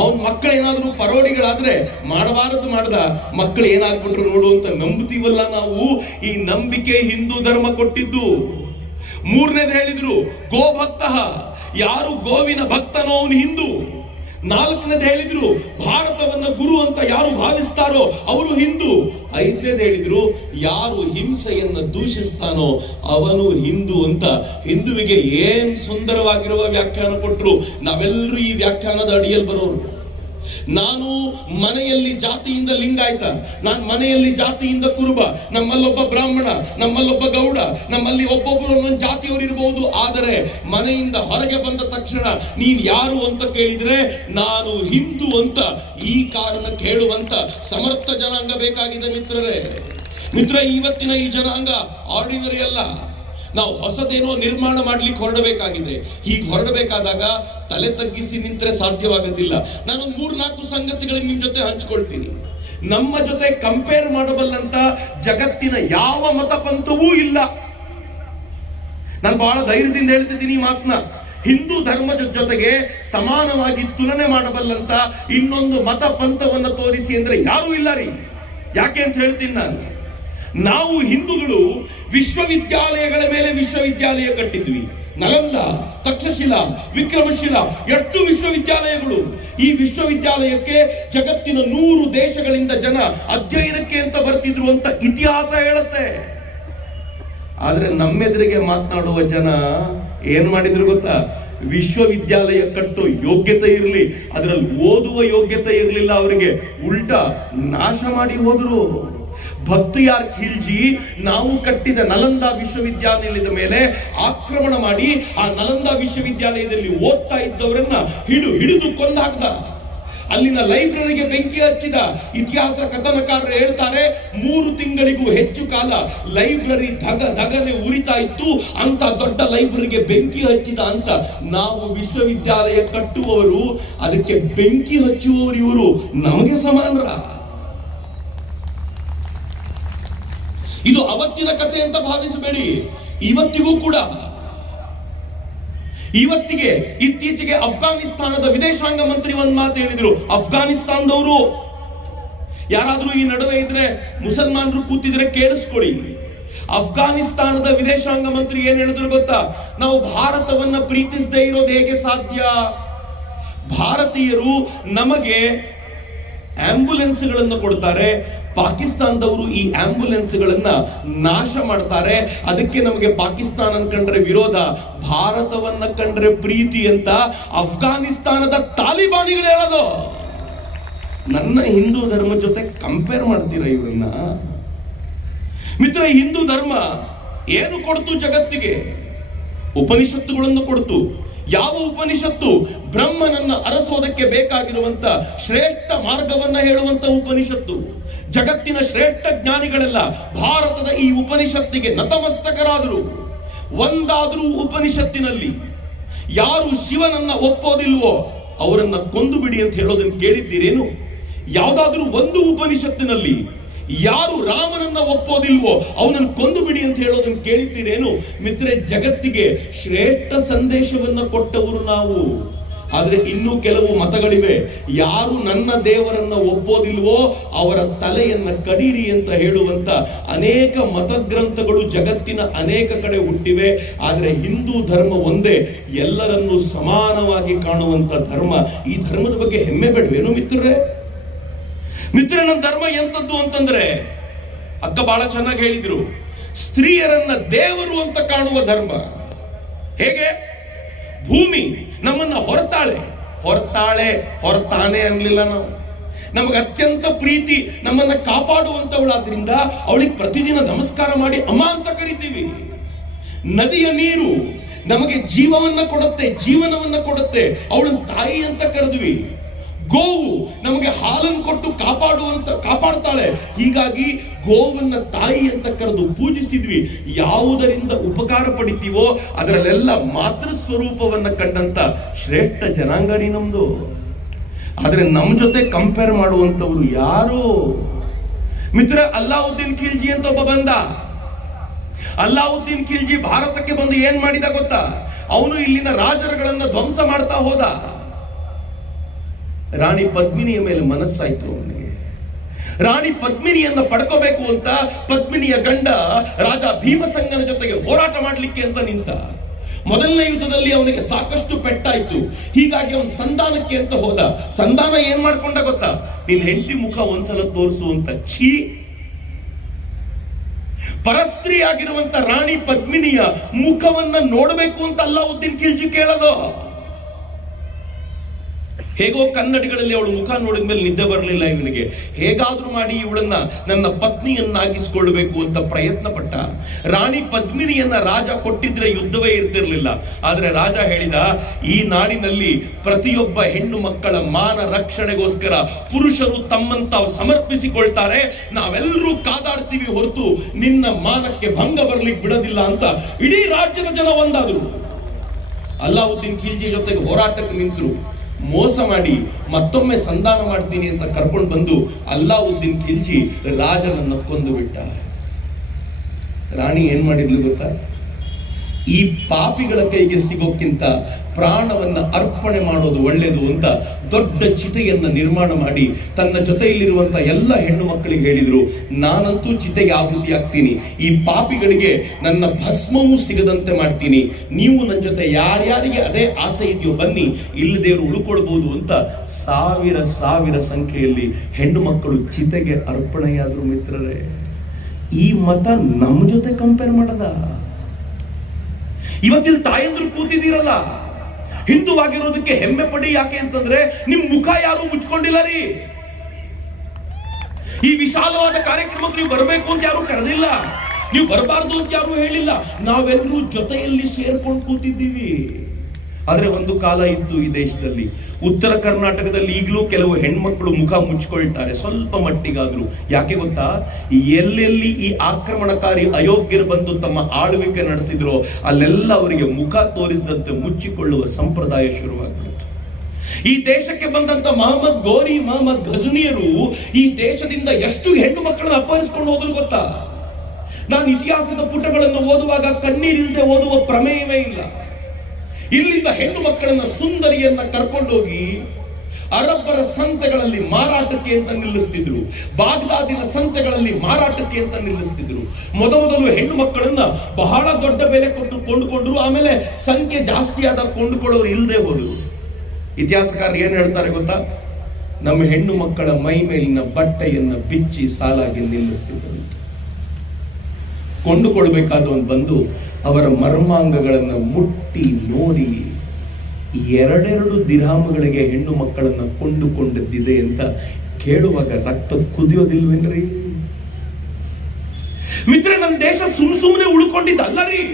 ಅವನ್ ಮಕ್ಕಳೇನಾದ್ರೂ ಪರೋಡಿಗಳಾದ್ರೆ ಮಾಡಬಾರದು ಮಾಡ್ದ ಮಕ್ಕಳು ಏನಾಗ್ಬಿಟ್ರು ನೋಡು ಅಂತ ನಂಬುತ್ತೀವಲ್ಲ ನಾವು. ಈ ನಂಬಿಕೆ ಹಿಂದೂ ಧರ್ಮ ಕೊಟ್ಟಿದ್ದು. ಮೂರನೇದು ಹೇಳಿದ್ರು ಗೋಭಕ್ತ. ಯಾರು ಗೋವಿನ ಭಕ್ತನೋ ಅವನು ಹಿಂದೂ. ನಾಲ್ಕನೇದು ಹೇಳಿದ್ರು ಭಾರತವನ್ನ ಗುರು ಅಂತ ಯಾರು ಭಾವಿಸ್ತಾರೋ ಅವರು ಹಿಂದೂ. ಐದನೇದು ಹೇಳಿದ್ರು ಯಾರು ಹಿಂಸೆಯನ್ನ ದೂಷಿಸ್ತಾನೋ ಅವನು ಹಿಂದೂ ಅಂತ. ಹಿಂದುವಿಗೆ ಏನ್ ಸುಂದರವಾಗಿರುವ ವ್ಯಾಖ್ಯಾನ ಕೊಟ್ರು. ನಾವೆಲ್ಲರೂ ಈ ವ್ಯಾಖ್ಯಾನದ ಅಡಿಯಲ್ಲಿ ಬರೋರು. ನಾನು ಮನೆಯಲ್ಲಿ ಜಾತಿಯಿಂದ ಲಿಂಗಾಯತ, ನಾನು ಮನೆಯಲ್ಲಿ ಜಾತಿಯಿಂದ ಕುರುಬ, ನಮ್ಮಲ್ಲೊಬ್ಬ ಬ್ರಾಹ್ಮಣ, ನಮ್ಮಲ್ಲೊಬ್ಬ ಗೌಡ, ನಮ್ಮಲ್ಲಿ ಒಬ್ಬೊಬ್ಬರು ಒಂದೊಂದು ಜಾತಿಯವರು ಇರಬಹುದು. ಆದರೆ ಮನೆಯಿಂದ ಹೊರಗೆ ಬಂದ ತಕ್ಷಣ ನೀನ್ ಯಾರು ಅಂತ ಕೇಳಿದ್ರೆ ನಾನು ಹಿಂದೂ ಅಂತ ಈ ಕಾರಣಕ್ಕೆ ಹೇಳುವಂತ ಸಮರ್ಥ ಜನಾಂಗ ಬೇಕಾಗಿದೆ ಮಿತ್ರರೇ. ಇವತ್ತಿನ ಈ ಜನಾಂಗ ಆರ್ಡಿನರಿ ಅಲ್ಲ. ನಾವು ಹೊಸದೇನೋ ನಿರ್ಮಾಣ ಮಾಡ್ಲಿಕ್ಕೆ ಹೊರಡಬೇಕಾಗಿದೆ. ಹೀಗೆ ಹೊರಡಬೇಕಾದಾಗ ತಲೆ ತಗ್ಗಿಸಿ ನಿಂತರೆ ಸಾಧ್ಯವಾಗೋದಿಲ್ಲ. ನಾನೊಂದು 3-4 ಸಂಗತಿಗಳಿಗೆ ನಿಮ್ ಜೊತೆ ಹಂಚ್ಕೊಳ್ತೀನಿ. ನಮ್ಮ ಜೊತೆ ಕಂಪೇರ್ ಮಾಡಬಲ್ಲಂತ ಜಗತ್ತಿನ ಯಾವ ಮತಪಂಥವೂ ಇಲ್ಲ. ನಾನು ಬಹಳ ಧೈರ್ಯದಿಂದ ಹೇಳ್ತಿದ್ದೀನಿ ಈ ಮಾತನ್ನ. ಹಿಂದೂ ಧರ್ಮದ ಜೊತೆಗೆ ಸಮಾನವಾಗಿ ತುಲನೆ ಮಾಡಬಲ್ಲಂತ ಇನ್ನೊಂದು ಮತ ಪಂಥವನ್ನ ತೋರಿಸಿ ಅಂದ್ರೆ ಯಾರೂ ಇಲ್ಲ ರೀ. ಯಾಕೆ ಅಂತ ಹೇಳ್ತೀನಿ ನಾನು. ನಾವು ಹಿಂದೂಗಳು ವಿಶ್ವವಿದ್ಯಾಲಯಗಳ ಮೇಲೆ ವಿಶ್ವವಿದ್ಯಾಲಯ ಕಟ್ಟಿದ್ವಿ. ನಲಂದ, ತಕ್ಷಶಿಲಾ, ವಿಕ್ರಮಶಿಲಾ, ಎಷ್ಟು ವಿಶ್ವವಿದ್ಯಾಲಯಗಳು. ಈ ವಿಶ್ವವಿದ್ಯಾಲಯಕ್ಕೆ ಜಗತ್ತಿನ 100 ದೇಶಗಳಿಂದ ಜನ ಅಧ್ಯಯನಕ್ಕೆ ಅಂತ ಬರ್ತಿದ್ರು ಅಂತ ಇತಿಹಾಸ ಹೇಳುತ್ತೆ. ಆದ್ರೆ ನಮ್ಮೆದುರಿಗೆ ಮಾತನಾಡುವ ಜನ ಏನ್ ಮಾಡಿದ್ರು ಗೊತ್ತಾ? ವಿಶ್ವವಿದ್ಯಾಲಯ ಕಟ್ಟೋ ಯೋಗ್ಯತೆ ಇರಲಿ, ಅದರಲ್ಲಿ ಓದುವ ಯೋಗ್ಯತೆ ಇರಲಿಲ್ಲ ಅವರಿಗೆ. ಉಲ್ಟಾ ನಾಶ ಮಾಡಿ ಹೋದ್ರು. ಭಕ್ತಿಯಾರ್ ಖಿಲ್ಜಿ ನಾವು ಕಟ್ಟಿದ ನಲಂದ ವಿಶ್ವವಿದ್ಯಾಲಯದ ಮೇಲೆ ಆಕ್ರಮಣ ಮಾಡಿ ಆ ನಲಂದ ವಿಶ್ವವಿದ್ಯಾಲಯದಲ್ಲಿ ಓದ್ತಾ ಇದ್ದವರನ್ನ ಹಿಡಿದು ಕೊಂದಾಕ್ದ. ಅಲ್ಲಿನ ಲೈಬ್ರರಿಗೆ ಬೆಂಕಿ ಹಚ್ಚಿದ. ಇತಿಹಾಸ ಕಥನಕಾರರು ಹೇಳ್ತಾರೆ 3 ತಿಂಗಳಿಗೂ ಹೆಚ್ಚು ಕಾಲ ಲೈಬ್ರರಿ ಧಗನೆ ಉರಿತಾ ಇತ್ತು. ಅಂತ ದೊಡ್ಡ ಲೈಬ್ರರಿಗೆ ಬೆಂಕಿ ಹಚ್ಚಿದ ಅಂತ. ನಾವು ವಿಶ್ವವಿದ್ಯಾಲಯ ಕಟ್ಟುವವರು, ಅದಕ್ಕೆ ಬೆಂಕಿ ಹಚ್ಚುವವರು ಇವರು ನಮಗೆ ಸಮಾನರ? ಇದು ಅವತ್ತಿನ ಕಥೆ ಅಂತ ಭಾವಿಸಬೇಡಿ. ಇವತ್ತಿಗೂ ಕೂಡ, ಇವತ್ತಿಗೆ ಇತ್ತೀಚೆಗೆ ಅಫ್ಘಾನಿಸ್ತಾನದ ವಿದೇಶಾಂಗ ಮಂತ್ರಿ ಒಂದು ಮಾತು ಹೇಳಿದ್ರು. ಅಫ್ಘಾನಿಸ್ತಾನದವರು ಯಾರಾದ್ರೂ ಈ ನಡುವೆ ಇದ್ರೆ, ಮುಸಲ್ಮಾನರು ಕೂತಿದ್ರೆ ಕೇಳಿಸ್ಕೊಳ್ಳಿ. ಅಫ್ಘಾನಿಸ್ತಾನದ ವಿದೇಶಾಂಗ ಮಂತ್ರಿ ಏನ್ ಹೇಳಿದ್ರು ಗೊತ್ತಾ? ನಾವು ಭಾರತವನ್ನ ಪ್ರೀತಿಸದೇ ಇರೋದು ಹೇಗೆ ಸಾಧ್ಯ? ಭಾರತೀಯರು ನಮಗೆ ಆಂಬ್ಯುಲೆನ್ಸ್ಗಳನ್ನು ಕೊಡ್ತಾರೆ, ಪಾಕಿಸ್ತಾನದವರು ಈ ಆಂಬ್ಯುಲೆನ್ಸ್ಗಳನ್ನ ನಾಶ ಮಾಡ್ತಾರೆ. ಅದಕ್ಕೆ ನಮಗೆ ಪಾಕಿಸ್ತಾನ ಕಂಡ್ರೆ ವಿರೋಧ, ಭಾರತವನ್ನ ಕಂಡ್ರೆ ಪ್ರೀತಿ ಅಂತ ಅಫ್ಘಾನಿಸ್ತಾನದ ತಾಲಿಬಾನಿಗಳು ಹೇಳೋದು. ನನ್ನ ಹಿಂದೂ ಧರ್ಮದ ಜೊತೆ ಕಂಪೇರ್ ಮಾಡ್ತೀರಾ ಇವರನ್ನ? ಮಿತ್ರ, ಹಿಂದೂ ಧರ್ಮ ಏನು ಕೊಡ್ತು ಜಗತ್ತಿಗೆ? ಉಪನಿಷತ್ತುಗಳನ್ನು ಕೊಡ್ತು. ಯಾವ ಉಪನಿಷತ್ತು? ಬ್ರಹ್ಮನನ್ನ ಅರಸೋದಕ್ಕೆ ಬೇಕಾಗಿರುವಂತ ಶ್ರೇಷ್ಠ ಮಾರ್ಗವನ್ನ ಹೇಳುವಂತ ಉಪನಿಷತ್ತು. ಜಗತ್ತಿನ ಶ್ರೇಷ್ಠ ಜ್ಞಾನಿಗಳೆಲ್ಲ ಭಾರತದ ಈ ಉಪನಿಷತ್ತಿಗೆ ನತಮಸ್ತಕರಾದರು. ಒಂದಾದ್ರೂ ಉಪನಿಷತ್ತಿನಲ್ಲಿ ಯಾರು ಶಿವನನ್ನ ಒಪ್ಪೋದಿಲ್ವೋ ಅವರನ್ನ ಕೊಂದು ಬಿಡಿ ಅಂತ ಹೇಳೋದನ್ನು ಕೇಳಿದ್ದೀರೇನು? ಯಾವುದಾದ್ರೂ ಒಂದು ಉಪನಿಷತ್ತಿನಲ್ಲಿ ಯಾರು ರಾಮನನ್ನ ಒಪ್ಪೋದಿಲ್ವೋ ಅವನನ್ನು ಕೊಂದು ಬಿಡಿ ಅಂತ ಹೇಳೋದನ್ನು ಕೇಳಿದ್ದೀರೇನು? ಮಿತ್ರೆ, ಜಗತ್ತಿಗೆ ಶ್ರೇಷ್ಠ ಸಂದೇಶವನ್ನ ಕೊಟ್ಟವರು ನಾವು. ಆದ್ರೆ ಇನ್ನೂ ಕೆಲವು ಮತಗಳಿವೆ. ಯಾರು ನನ್ನ ದೇವರನ್ನ ಒಪ್ಪೋದಿಲ್ವೋ ಅವರ ತಲೆಯನ್ನ ಕಡೀರಿ ಅಂತ ಹೇಳುವಂತ ಅನೇಕ ಮತಗ್ರಂಥಗಳು ಜಗತ್ತಿನ ಅನೇಕ ಕಡೆ ಹುಟ್ಟಿವೆ. ಆದ್ರೆ ಹಿಂದೂ ಧರ್ಮ ಒಂದೇ, ಎಲ್ಲರನ್ನೂ ಸಮಾನವಾಗಿ ಕಾಣುವಂತ ಧರ್ಮ. ಈ ಧರ್ಮದ ಬಗ್ಗೆ ಹೆಮ್ಮೆ ಬೇಡವೇನು ಮಿತ್ರರೇ? ಮಿತ್ರ, ನನ್ನ ಧರ್ಮ ಎಂತದ್ದು ಅಂತಂದ್ರೆ, ಅಕ್ಕ ಬಹಳ ಚೆನ್ನಾಗಿ ಹೇಳಿದ್ರು, ಸ್ತ್ರೀಯರನ್ನ ದೇವರು ಅಂತ ಕಾಣುವ ಧರ್ಮ. ಹೇಗೆ? ಭೂಮಿ ನಮ್ಮನ್ನ ಹೊರತಾನೆ ಅನ್ಲಿಲ್ಲ ನಾವು. ನಮಗೆ ಅತ್ಯಂತ ಪ್ರೀತಿ, ನಮ್ಮನ್ನ ಕಾಪಾಡುವಂತವಳಾದ್ರಿಂದ ಅವಳಿಗೆ ಪ್ರತಿದಿನ ನಮಸ್ಕಾರ ಮಾಡಿ ಅಮ್ಮ ಅಂತ ಕರಿತೀವಿ. ನದಿಯ ನೀರು ನಮಗೆ ಜೀವವನ್ನ ಕೊಡುತ್ತೆ, ಅವಳನ್ನ ತಾಯಿ ಅಂತ ಕರೆದ್ವಿ. ಗೋವು ನಮಗೆ ಹಾಲನ್ನು ಕೊಟ್ಟು ಕಾಪಾಡ್ತಾಳೆ, ಹೀಗಾಗಿ ಗೋವನ್ನ ತಾಯಿ ಅಂತ ಕರೆದು ಪೂಜಿಸಿದ್ವಿ. ಯಾವುದರಿಂದ ಉಪಕಾರ ಪಡಿತೀವೋ ಅದರಲ್ಲೆಲ್ಲ ಮಾತೃ ಸ್ವರೂಪವನ್ನ ಕಂಡಂತ ಶ್ರೇಷ್ಠ ಜನಾಂಗರಿ ನಮ್ದು. ಆದ್ರೆ ನಮ್ ಜೊತೆ ಕಂಪೇರ್ ಮಾಡುವಂತವ್ರು ಯಾರು? ಮಿತ್ರ, ಅಲ್ಲಾವುದ್ದೀನ್ ಖಿಲ್ಜಿ ಅಂತ ಒಬ್ಬ ಬಂದ. ಅಲ್ಲಾವುದ್ದೀನ್ ಖಿಲ್ಜಿ ಭಾರತಕ್ಕೆ ಬಂದು ಏನ್ ಮಾಡಿದ ಗೊತ್ತಾ? ಅವನು ಇಲ್ಲಿನ ರಾಜರುಗಳನ್ನ ಧ್ವಂಸ ಮಾಡ್ತಾ ಹೋದ. ರಾಣಿ ಪದ್ಮಿನಿಯ ಮೇಲೆ ಮನಸ್ಸಾಯ್ತು ಅವನಿಗೆ. ರಾಣಿ ಪದ್ಮಿನಿಯನ್ನ ಪಡ್ಕೋಬೇಕು ಅಂತ ಪದ್ಮಿನಿಯ ಗಂಡ ರಾಜ ಭೀಮಸಂಗನ ಜೊತೆಗೆ ಹೋರಾಟ ಮಾಡ್ಲಿಕ್ಕೆ ಅಂತ ನಿಂತ. ಮೊದಲನೇ ಯುದ್ಧದಲ್ಲಿ ಅವನಿಗೆ ಸಾಕಷ್ಟು ಪೆಟ್ಟಾಯ್ತು. ಹೀಗಾಗಿ ಅವನು ಸಂಧಾನಕ್ಕೆ ಅಂತ ಹೋದ. ಸಂಧಾನ ಏನ್ ಮಾಡ್ಕೊಂಡ ಗೊತ್ತಾ? ನಿನ್ ಹೆಂಡತಿ ಮುಖ ಒಂದ್ಸಲ ತೋರಿಸು ಅಂತ. ಛೀ! ಪರಸ್ತ್ರೀ ಆಗಿರುವಂತ ರಾಣಿ ಪದ್ಮಿನಿಯ ಮುಖವನ್ನ ನೋಡಬೇಕು ಅಂತ ಅಲ್ಲಾವುದ್ದೀನ್ ಖಿಲ್ಜಿ ಕೇಳೋದು. ಹೇಗೋ ಕನ್ನಡಿಗಳಲ್ಲಿ ಅವಳು ಮುಖ ನೋಡಿದ ಮೇಲೆ ನಿದ್ದೆ ಬರಲಿಲ್ಲ ಇವನಿಗೆ. ಹೇಗಾದ್ರೂ ಮಾಡಿ ಇವಳನ್ನ ನನ್ನ ಪತ್ನಿಯನ್ನಾಗಿಸಿಕೊಳ್ಳಬೇಕು ಅಂತ ಪ್ರಯತ್ನ ಪಟ್ಟ. ರಾಣಿ ಪದ್ಮಿನಿಯನ್ನ ರಾಜ ಕೊಟ್ಟಿದ್ರೆ ಯುದ್ಧವೇ ಇರ್ತಿರ್ಲಿಲ್ಲ. ಆದ್ರೆ ರಾಜ ಹೇಳಿದ, ಈ ನಾಡಿನಲ್ಲಿ ಪ್ರತಿಯೊಬ್ಬ ಹೆಣ್ಣು ಮಕ್ಕಳ ಮಾನ ರಕ್ಷಣೆಗೋಸ್ಕರ ಪುರುಷರು ತಮ್ಮನ್ನು ತಾವು ಸಮರ್ಪಿಸಿಕೊಳ್ತಾರೆ, ನಾವೆಲ್ಲರೂ ಕಾದಾಡ್ತೀವಿ ಹೊರತು ನಿನ್ನ ಮಾನಕ್ಕೆ ಭಂಗ ಬರ್ಲಿಕ್ಕೆ ಬಿಡೋದಿಲ್ಲ ಅಂತ ಇಡೀ ರಾಜ್ಯದ ಜನ ಒಂದಾದ್ರು. ಅಲ್ಲಾವುದ್ದೀನ್ ಖಿಲ್ಜಿ ಜೊತೆಗೆ ಹೋರಾಟಕ್ಕೆ ನಿಂತರು. ಮೋಸ ಮಾಡಿ ಮತ್ತೊಮ್ಮೆ ಸಂಧಾನ ಮಾಡ್ತೀನಿ ಅಂತ ಕರ್ಕೊಂಡು ಬಂದು ಅಲ್ಲಾವುದ್ದೀನ್ ಖಿಲ್ಜಿ ರಾಜನನ್ನ ಕೊಂದು ಬಿಟ್ಟ. ರಾಣಿ ಏನ್ ಮಾಡಿದ್ಲು ಗೊತ್ತಾ? ಈ ಪಾಪಿಗಳ ಕೈಗೆ ಸಿಗೋಕ್ಕಿಂತ ಪ್ರಾಣವನ್ನ ಅರ್ಪಣೆ ಮಾಡೋದು ಒಳ್ಳೆಯದು ಅಂತ ದೊಡ್ಡ ಚಿತೆಯನ್ನ ನಿರ್ಮಾಣ ಮಾಡಿ ತನ್ನ ಜೊತೆಯಲ್ಲಿರುವಂತ ಎಲ್ಲ ಹೆಣ್ಣು ಮಕ್ಕಳಿಗೆ ಹೇಳಿದ್ರು, ನಾನಂತೂ ಚಿತೆಗೆ ಆಹುತಿ ಆಗ್ತೀನಿ, ಈ ಪಾಪಿಗಳಿಗೆ ನನ್ನ ಭಸ್ಮವೂ ಸಿಗದಂತೆ ಮಾಡ್ತೀನಿ, ನೀವು ನನ್ನ ಜೊತೆ ಯಾರ್ಯಾರಿಗೆ ಅದೇ ಆಸೆ ಇದೆಯೋ ಬನ್ನಿ, ಇಲ್ಲದೇವರು ಉಳ್ಕೊಳ್ಬಹುದು ಅಂತ ಸಾವಿರ ಸಂಖ್ಯೆಯಲ್ಲಿ ಹೆಣ್ಣು ಮಕ್ಕಳು ಚಿತೆಗೆ ಅರ್ಪಣೆಯಾದ್ರು. ಮಿತ್ರರೇ, ಈ ಮತ ನಮ್ಮ ಜೊತೆ ಕಂಪೇರ್ ಮಾಡದ. ಇವತ್ತಿಲ್ಲಿ ತಾಯಂದ್ರು ಕೂತಿದ್ದೀರಲ್ಲ, ಹಿಂದುವಾಗಿರೋದಕ್ಕೆ ಹೆಮ್ಮೆ ಪಡಿ. ಯಾಕೆ ಅಂತಂದ್ರೆ ನಿಮ್ ಮುಖ ಯಾರು ಮುಚ್ಕೊಂಡಿಲ್ಲ ರೀ. ಈ ವಿಶಾಲವಾದ ಕಾರ್ಯಕ್ರಮಕ್ಕೆ ನೀವು ಬರಬೇಕು ಅಂತ ಯಾರು ಕರೆದಿಲ್ಲ, ನೀವು ಬರಬಾರ್ದು ಅಂತ ಯಾರು ಹೇಳಿಲ್ಲ. ನಾವೆಲ್ಲರೂ ಜೊತೆಯಲ್ಲಿ ಸೇರ್ಕೊಂಡು ಕೂತಿದ್ದೀವಿ. ಆದ್ರೆ ಒಂದು ಕಾಲ ಇತ್ತು ಈ ದೇಶದಲ್ಲಿ, ಉತ್ತರ ಕರ್ನಾಟಕದಲ್ಲಿ ಈಗಲೂ ಕೆಲವು ಹೆಣ್ಮಕ್ಳು ಮುಖ ಮುಚ್ಚಿಕೊಳ್ತಾರೆ ಸ್ವಲ್ಪ ಮಟ್ಟಿಗಾದ್ರು. ಯಾಕೆ ಗೊತ್ತಾ? ಎಲ್ಲೆಲ್ಲಿ ಈ ಆಕ್ರಮಣಕಾರಿ ಅಯೋಗ್ಯರು ಬಂದು ತಮ್ಮ ಆಳ್ವಿಕೆ ನಡೆಸಿದ್ರು ಅಲ್ಲೆಲ್ಲ ಅವರಿಗೆ ಮುಖ ತೋರಿಸಿದಂತೆ ಮುಚ್ಚಿಕೊಳ್ಳುವ ಸಂಪ್ರದಾಯ ಶುರುವಾಗ್ಬಿಡ್ತು. ಈ ದೇಶಕ್ಕೆ ಬಂದಂತ ಮಹಮ್ಮದ್ ಗೋರಿ, ಮಹಮ್ಮದ್ ಘಜನಿಯರು ಈ ದೇಶದಿಂದ ಎಷ್ಟು ಹೆಣ್ಣು ಮಕ್ಕಳನ್ನ ಅಪಹರಿಸಿಕೊಂಡು ಹೋದ್ರು ಗೊತ್ತಾ? ನಾನು ಇತಿಹಾಸದ ಪುಟಗಳನ್ನು ಓದುವಾಗ ಕಣ್ಣೀರಿಲ್ಲದೆ ಓದುವ ಪ್ರಮೇಯವೇ ಇಲ್ಲ. ಇಲ್ಲಿಂದ ಹೆಣ್ಣು ಮಕ್ಕಳನ್ನ, ಸುಂದರಿಯನ್ನ ಕರ್ಕೊಂಡೋಗಿ ಅರಬ್ಬರ ಸಂತೆಗಳಲ್ಲಿ ಮಾರಾಟಕ್ಕೆ ಅಂತ ನಿಲ್ಲಿಸ್ತಿದ್ರು, ಬಾಗ್ದಾದಿನ ಸಂತೆಗಳಲ್ಲಿ ಮಾರಾಟಕ್ಕೆ ಅಂತ ನಿಲ್ಲಿಸ್ತಿದ್ರು. ಮೊದಲು ಹೆಣ್ಣು ಮಕ್ಕಳನ್ನ ಬಹಳ ದೊಡ್ಡ ಬೆಲೆ ಕೊಟ್ಟು ಕೊಂಡುಕೊಂಡ್ರು, ಆಮೇಲೆ ಸಂಖ್ಯೆ ಜಾಸ್ತಿ ಆದ ಕೊಂಡುಕೊಳ್ಳೋರು ಇಲ್ಲದೆ ಹೋದ್ರು. ಇತಿಹಾಸಕಾರರು ಏನ್ ಹೇಳ್ತಾರೆ ಗೊತ್ತಾ? ನಮ್ಮ ಹೆಣ್ಣು ಮಕ್ಕಳ ಮೈ ಮೇಲಿನ ಬಟ್ಟೆಯನ್ನ ಬಿಚ್ಚಿ ಸಾಲಾಗಿ ನಿಲ್ಲಿಸ್ತಿದ್ರು. ಕೊಂಡುಕೊಳ್ಬೇಕಾದವನು ಬಂದು ಅವರ ಮರ್ಮಾಂಗಗಳನ್ನು ಮುಟ್ಟಿ ನೋಡಿ 2 ದಿರ್ಹಾಮಗಳಿಗೆ ಹೆಣ್ಣು ಮಕ್ಕಳನ್ನ ಕೊಂಡುಕೊಂಡದ್ದಿದೆ ಅಂತ ಕೇಳುವಾಗ ರಕ್ತ ಕುದಿಯೋದಿಲ್ವೇನ್ರಿ? ಮಿತ್ರ, ನನ್ನ ದೇಶ ಸುಮ್ಮನೆ ಉಳ್ಕೊಂಡಿದ್ದಲ್ಲ ರೀ.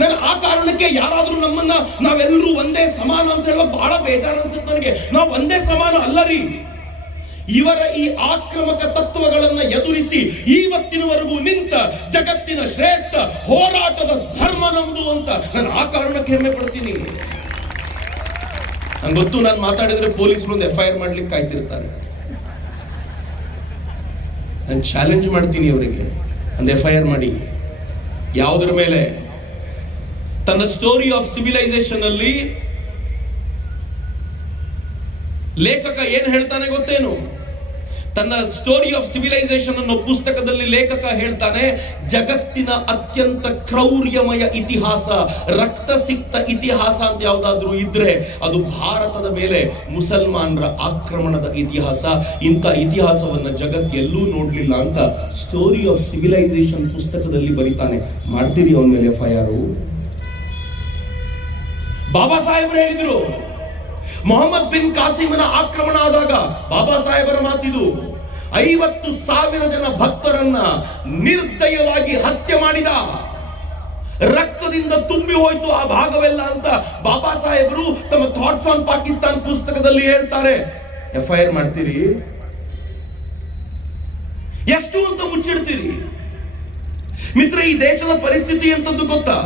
ನಾನು ಆ ಕಾರಣಕ್ಕೆ ಯಾರಾದ್ರೂ ನಮ್ಮನ್ನ ನಾವೆಲ್ಲರೂ ಒಂದೇ ಸಮಾನ ಅಂತ ಹೇಳೋ ಬಹಳ ಬೇಜಾರು ಅನ್ಸುತ್ತೆ ನನಗೆ. ನಾವು ಒಂದೇ ಸಮಾನ ಅಲ್ಲ ರೀ. ಇವರ ಈ ಆಕ್ರಮಕ ತತ್ವಗಳನ್ನ ಎದುರಿಸಿ ಇವತ್ತಿನವರೆಗೂ ನಿಂತ ಜಗತ್ತಿನ ಶ್ರೇಷ್ಠ ಹೋರಾಟದ ಧರ್ಮ ನಮ್ದು ಅಂತ ನಾನು ಆ ಕಾರಣಕ್ಕೆ ಹೆಮ್ಮೆ ಪಡ್ತೀನಿ. ನಂಗೆ ಗೊತ್ತು, ನಾನು ಮಾತಾಡಿದ್ರೆ ಪೊಲೀಸರು ಒಂದು FIR ಮಾಡ್ಲಿಕ್ಕೆ ಕಾಯ್ತಿರ್ತಾರೆ. ನಾನು ಚಾಲೆಂಜ್ ಮಾಡ್ತೀನಿ ಅವರಿಗೆ, ಒಂದು FIR ಮಾಡಿ. ಯಾವುದರ ಮೇಲೆ? ತನ್ನ ಸ್ಟೋರಿ ಆಫ್ ಸಿವಿಲೈಸೇಷನ್ ಅಲ್ಲಿ ಲೇಖಕ ಏನ್ ಹೇಳ್ತಾನೆ ಗೊತ್ತೇನು? ತನ್ನ ಸ್ಟೋರಿ ಆಫ್ ಸಿವಿಲೈಸೇಷನ್ ಅನ್ನೋ ಪುಸ್ತಕದಲ್ಲಿ ಲೇಖಕ ಹೇಳ್ತಾನೆ, ಜಗತ್ತಿನ ಅತ್ಯಂತ ಕ್ರೌರ್ಯಮಯ ಇತಿಹಾಸ, ರಕ್ತಸಿಕ್ತ ಇತಿಹಾಸ ಅಂತ ಯಾವ್ದಾದ್ರೂ ಇದ್ರೆ ಅದು ಭಾರತದ ಮೇಲೆ ಮುಸಲ್ಮಾನರ ಆಕ್ರಮಣದ ಇತಿಹಾಸ. ಇಂಥ ಇತಿಹಾಸವನ್ನ ಜಗತ್ ಎಲ್ಲೂ ನೋಡ್ಲಿಲ್ಲ ಅಂತ ಸ್ಟೋರಿ ಆಫ್ ಸಿವಿಲೈಸೇಷನ್ ಪುಸ್ತಕದಲ್ಲಿ ಬರೀತಾನೆ. ಮಾಡ್ತೀರಿ ಅವನ ಮೇಲೆ FIR? ಬಾಬಾ ಸಾಹೇಬರು ಹೇಳಿದ್ರು, ಮೊಹಮ್ಮದ್ ಬಿನ್ ಕಾಸಿಮನ ಆಕ್ರಮಣ ಆದಾಗ ಬಾಬಾ ಸಾಹೇಬರ ಮಾತಿದು, 50,000 ಜನ ಭಕ್ತರನ್ನ ನಿರ್ದಯವಾಗಿ ಹತ್ಯೆ ಮಾಡಿದ, ರಕ್ತದಿಂದ ತುಂಬಿ ಹೋಯ್ತು ಆ ಭಾಗವೆಲ್ಲ ಅಂತ ಬಾಬಾ ಸಾಹೇಬರು ತಮ್ಮ ಥಾಟ್ಸ್ ಆನ್ ಪಾಕಿಸ್ತಾನ್ ಪುಸ್ತಕದಲ್ಲಿ ಹೇಳ್ತಾರೆ. FIR ಮಾಡ್ತೀರಿ? ಎಷ್ಟು ಅಂತ ಮುಚ್ಚಿಡ್ತೀರಿ? ಮಿತ್ರ, ಈ ದೇಶದ ಪರಿಸ್ಥಿತಿ ಎಂತದ್ದು ಗೊತ್ತಾ?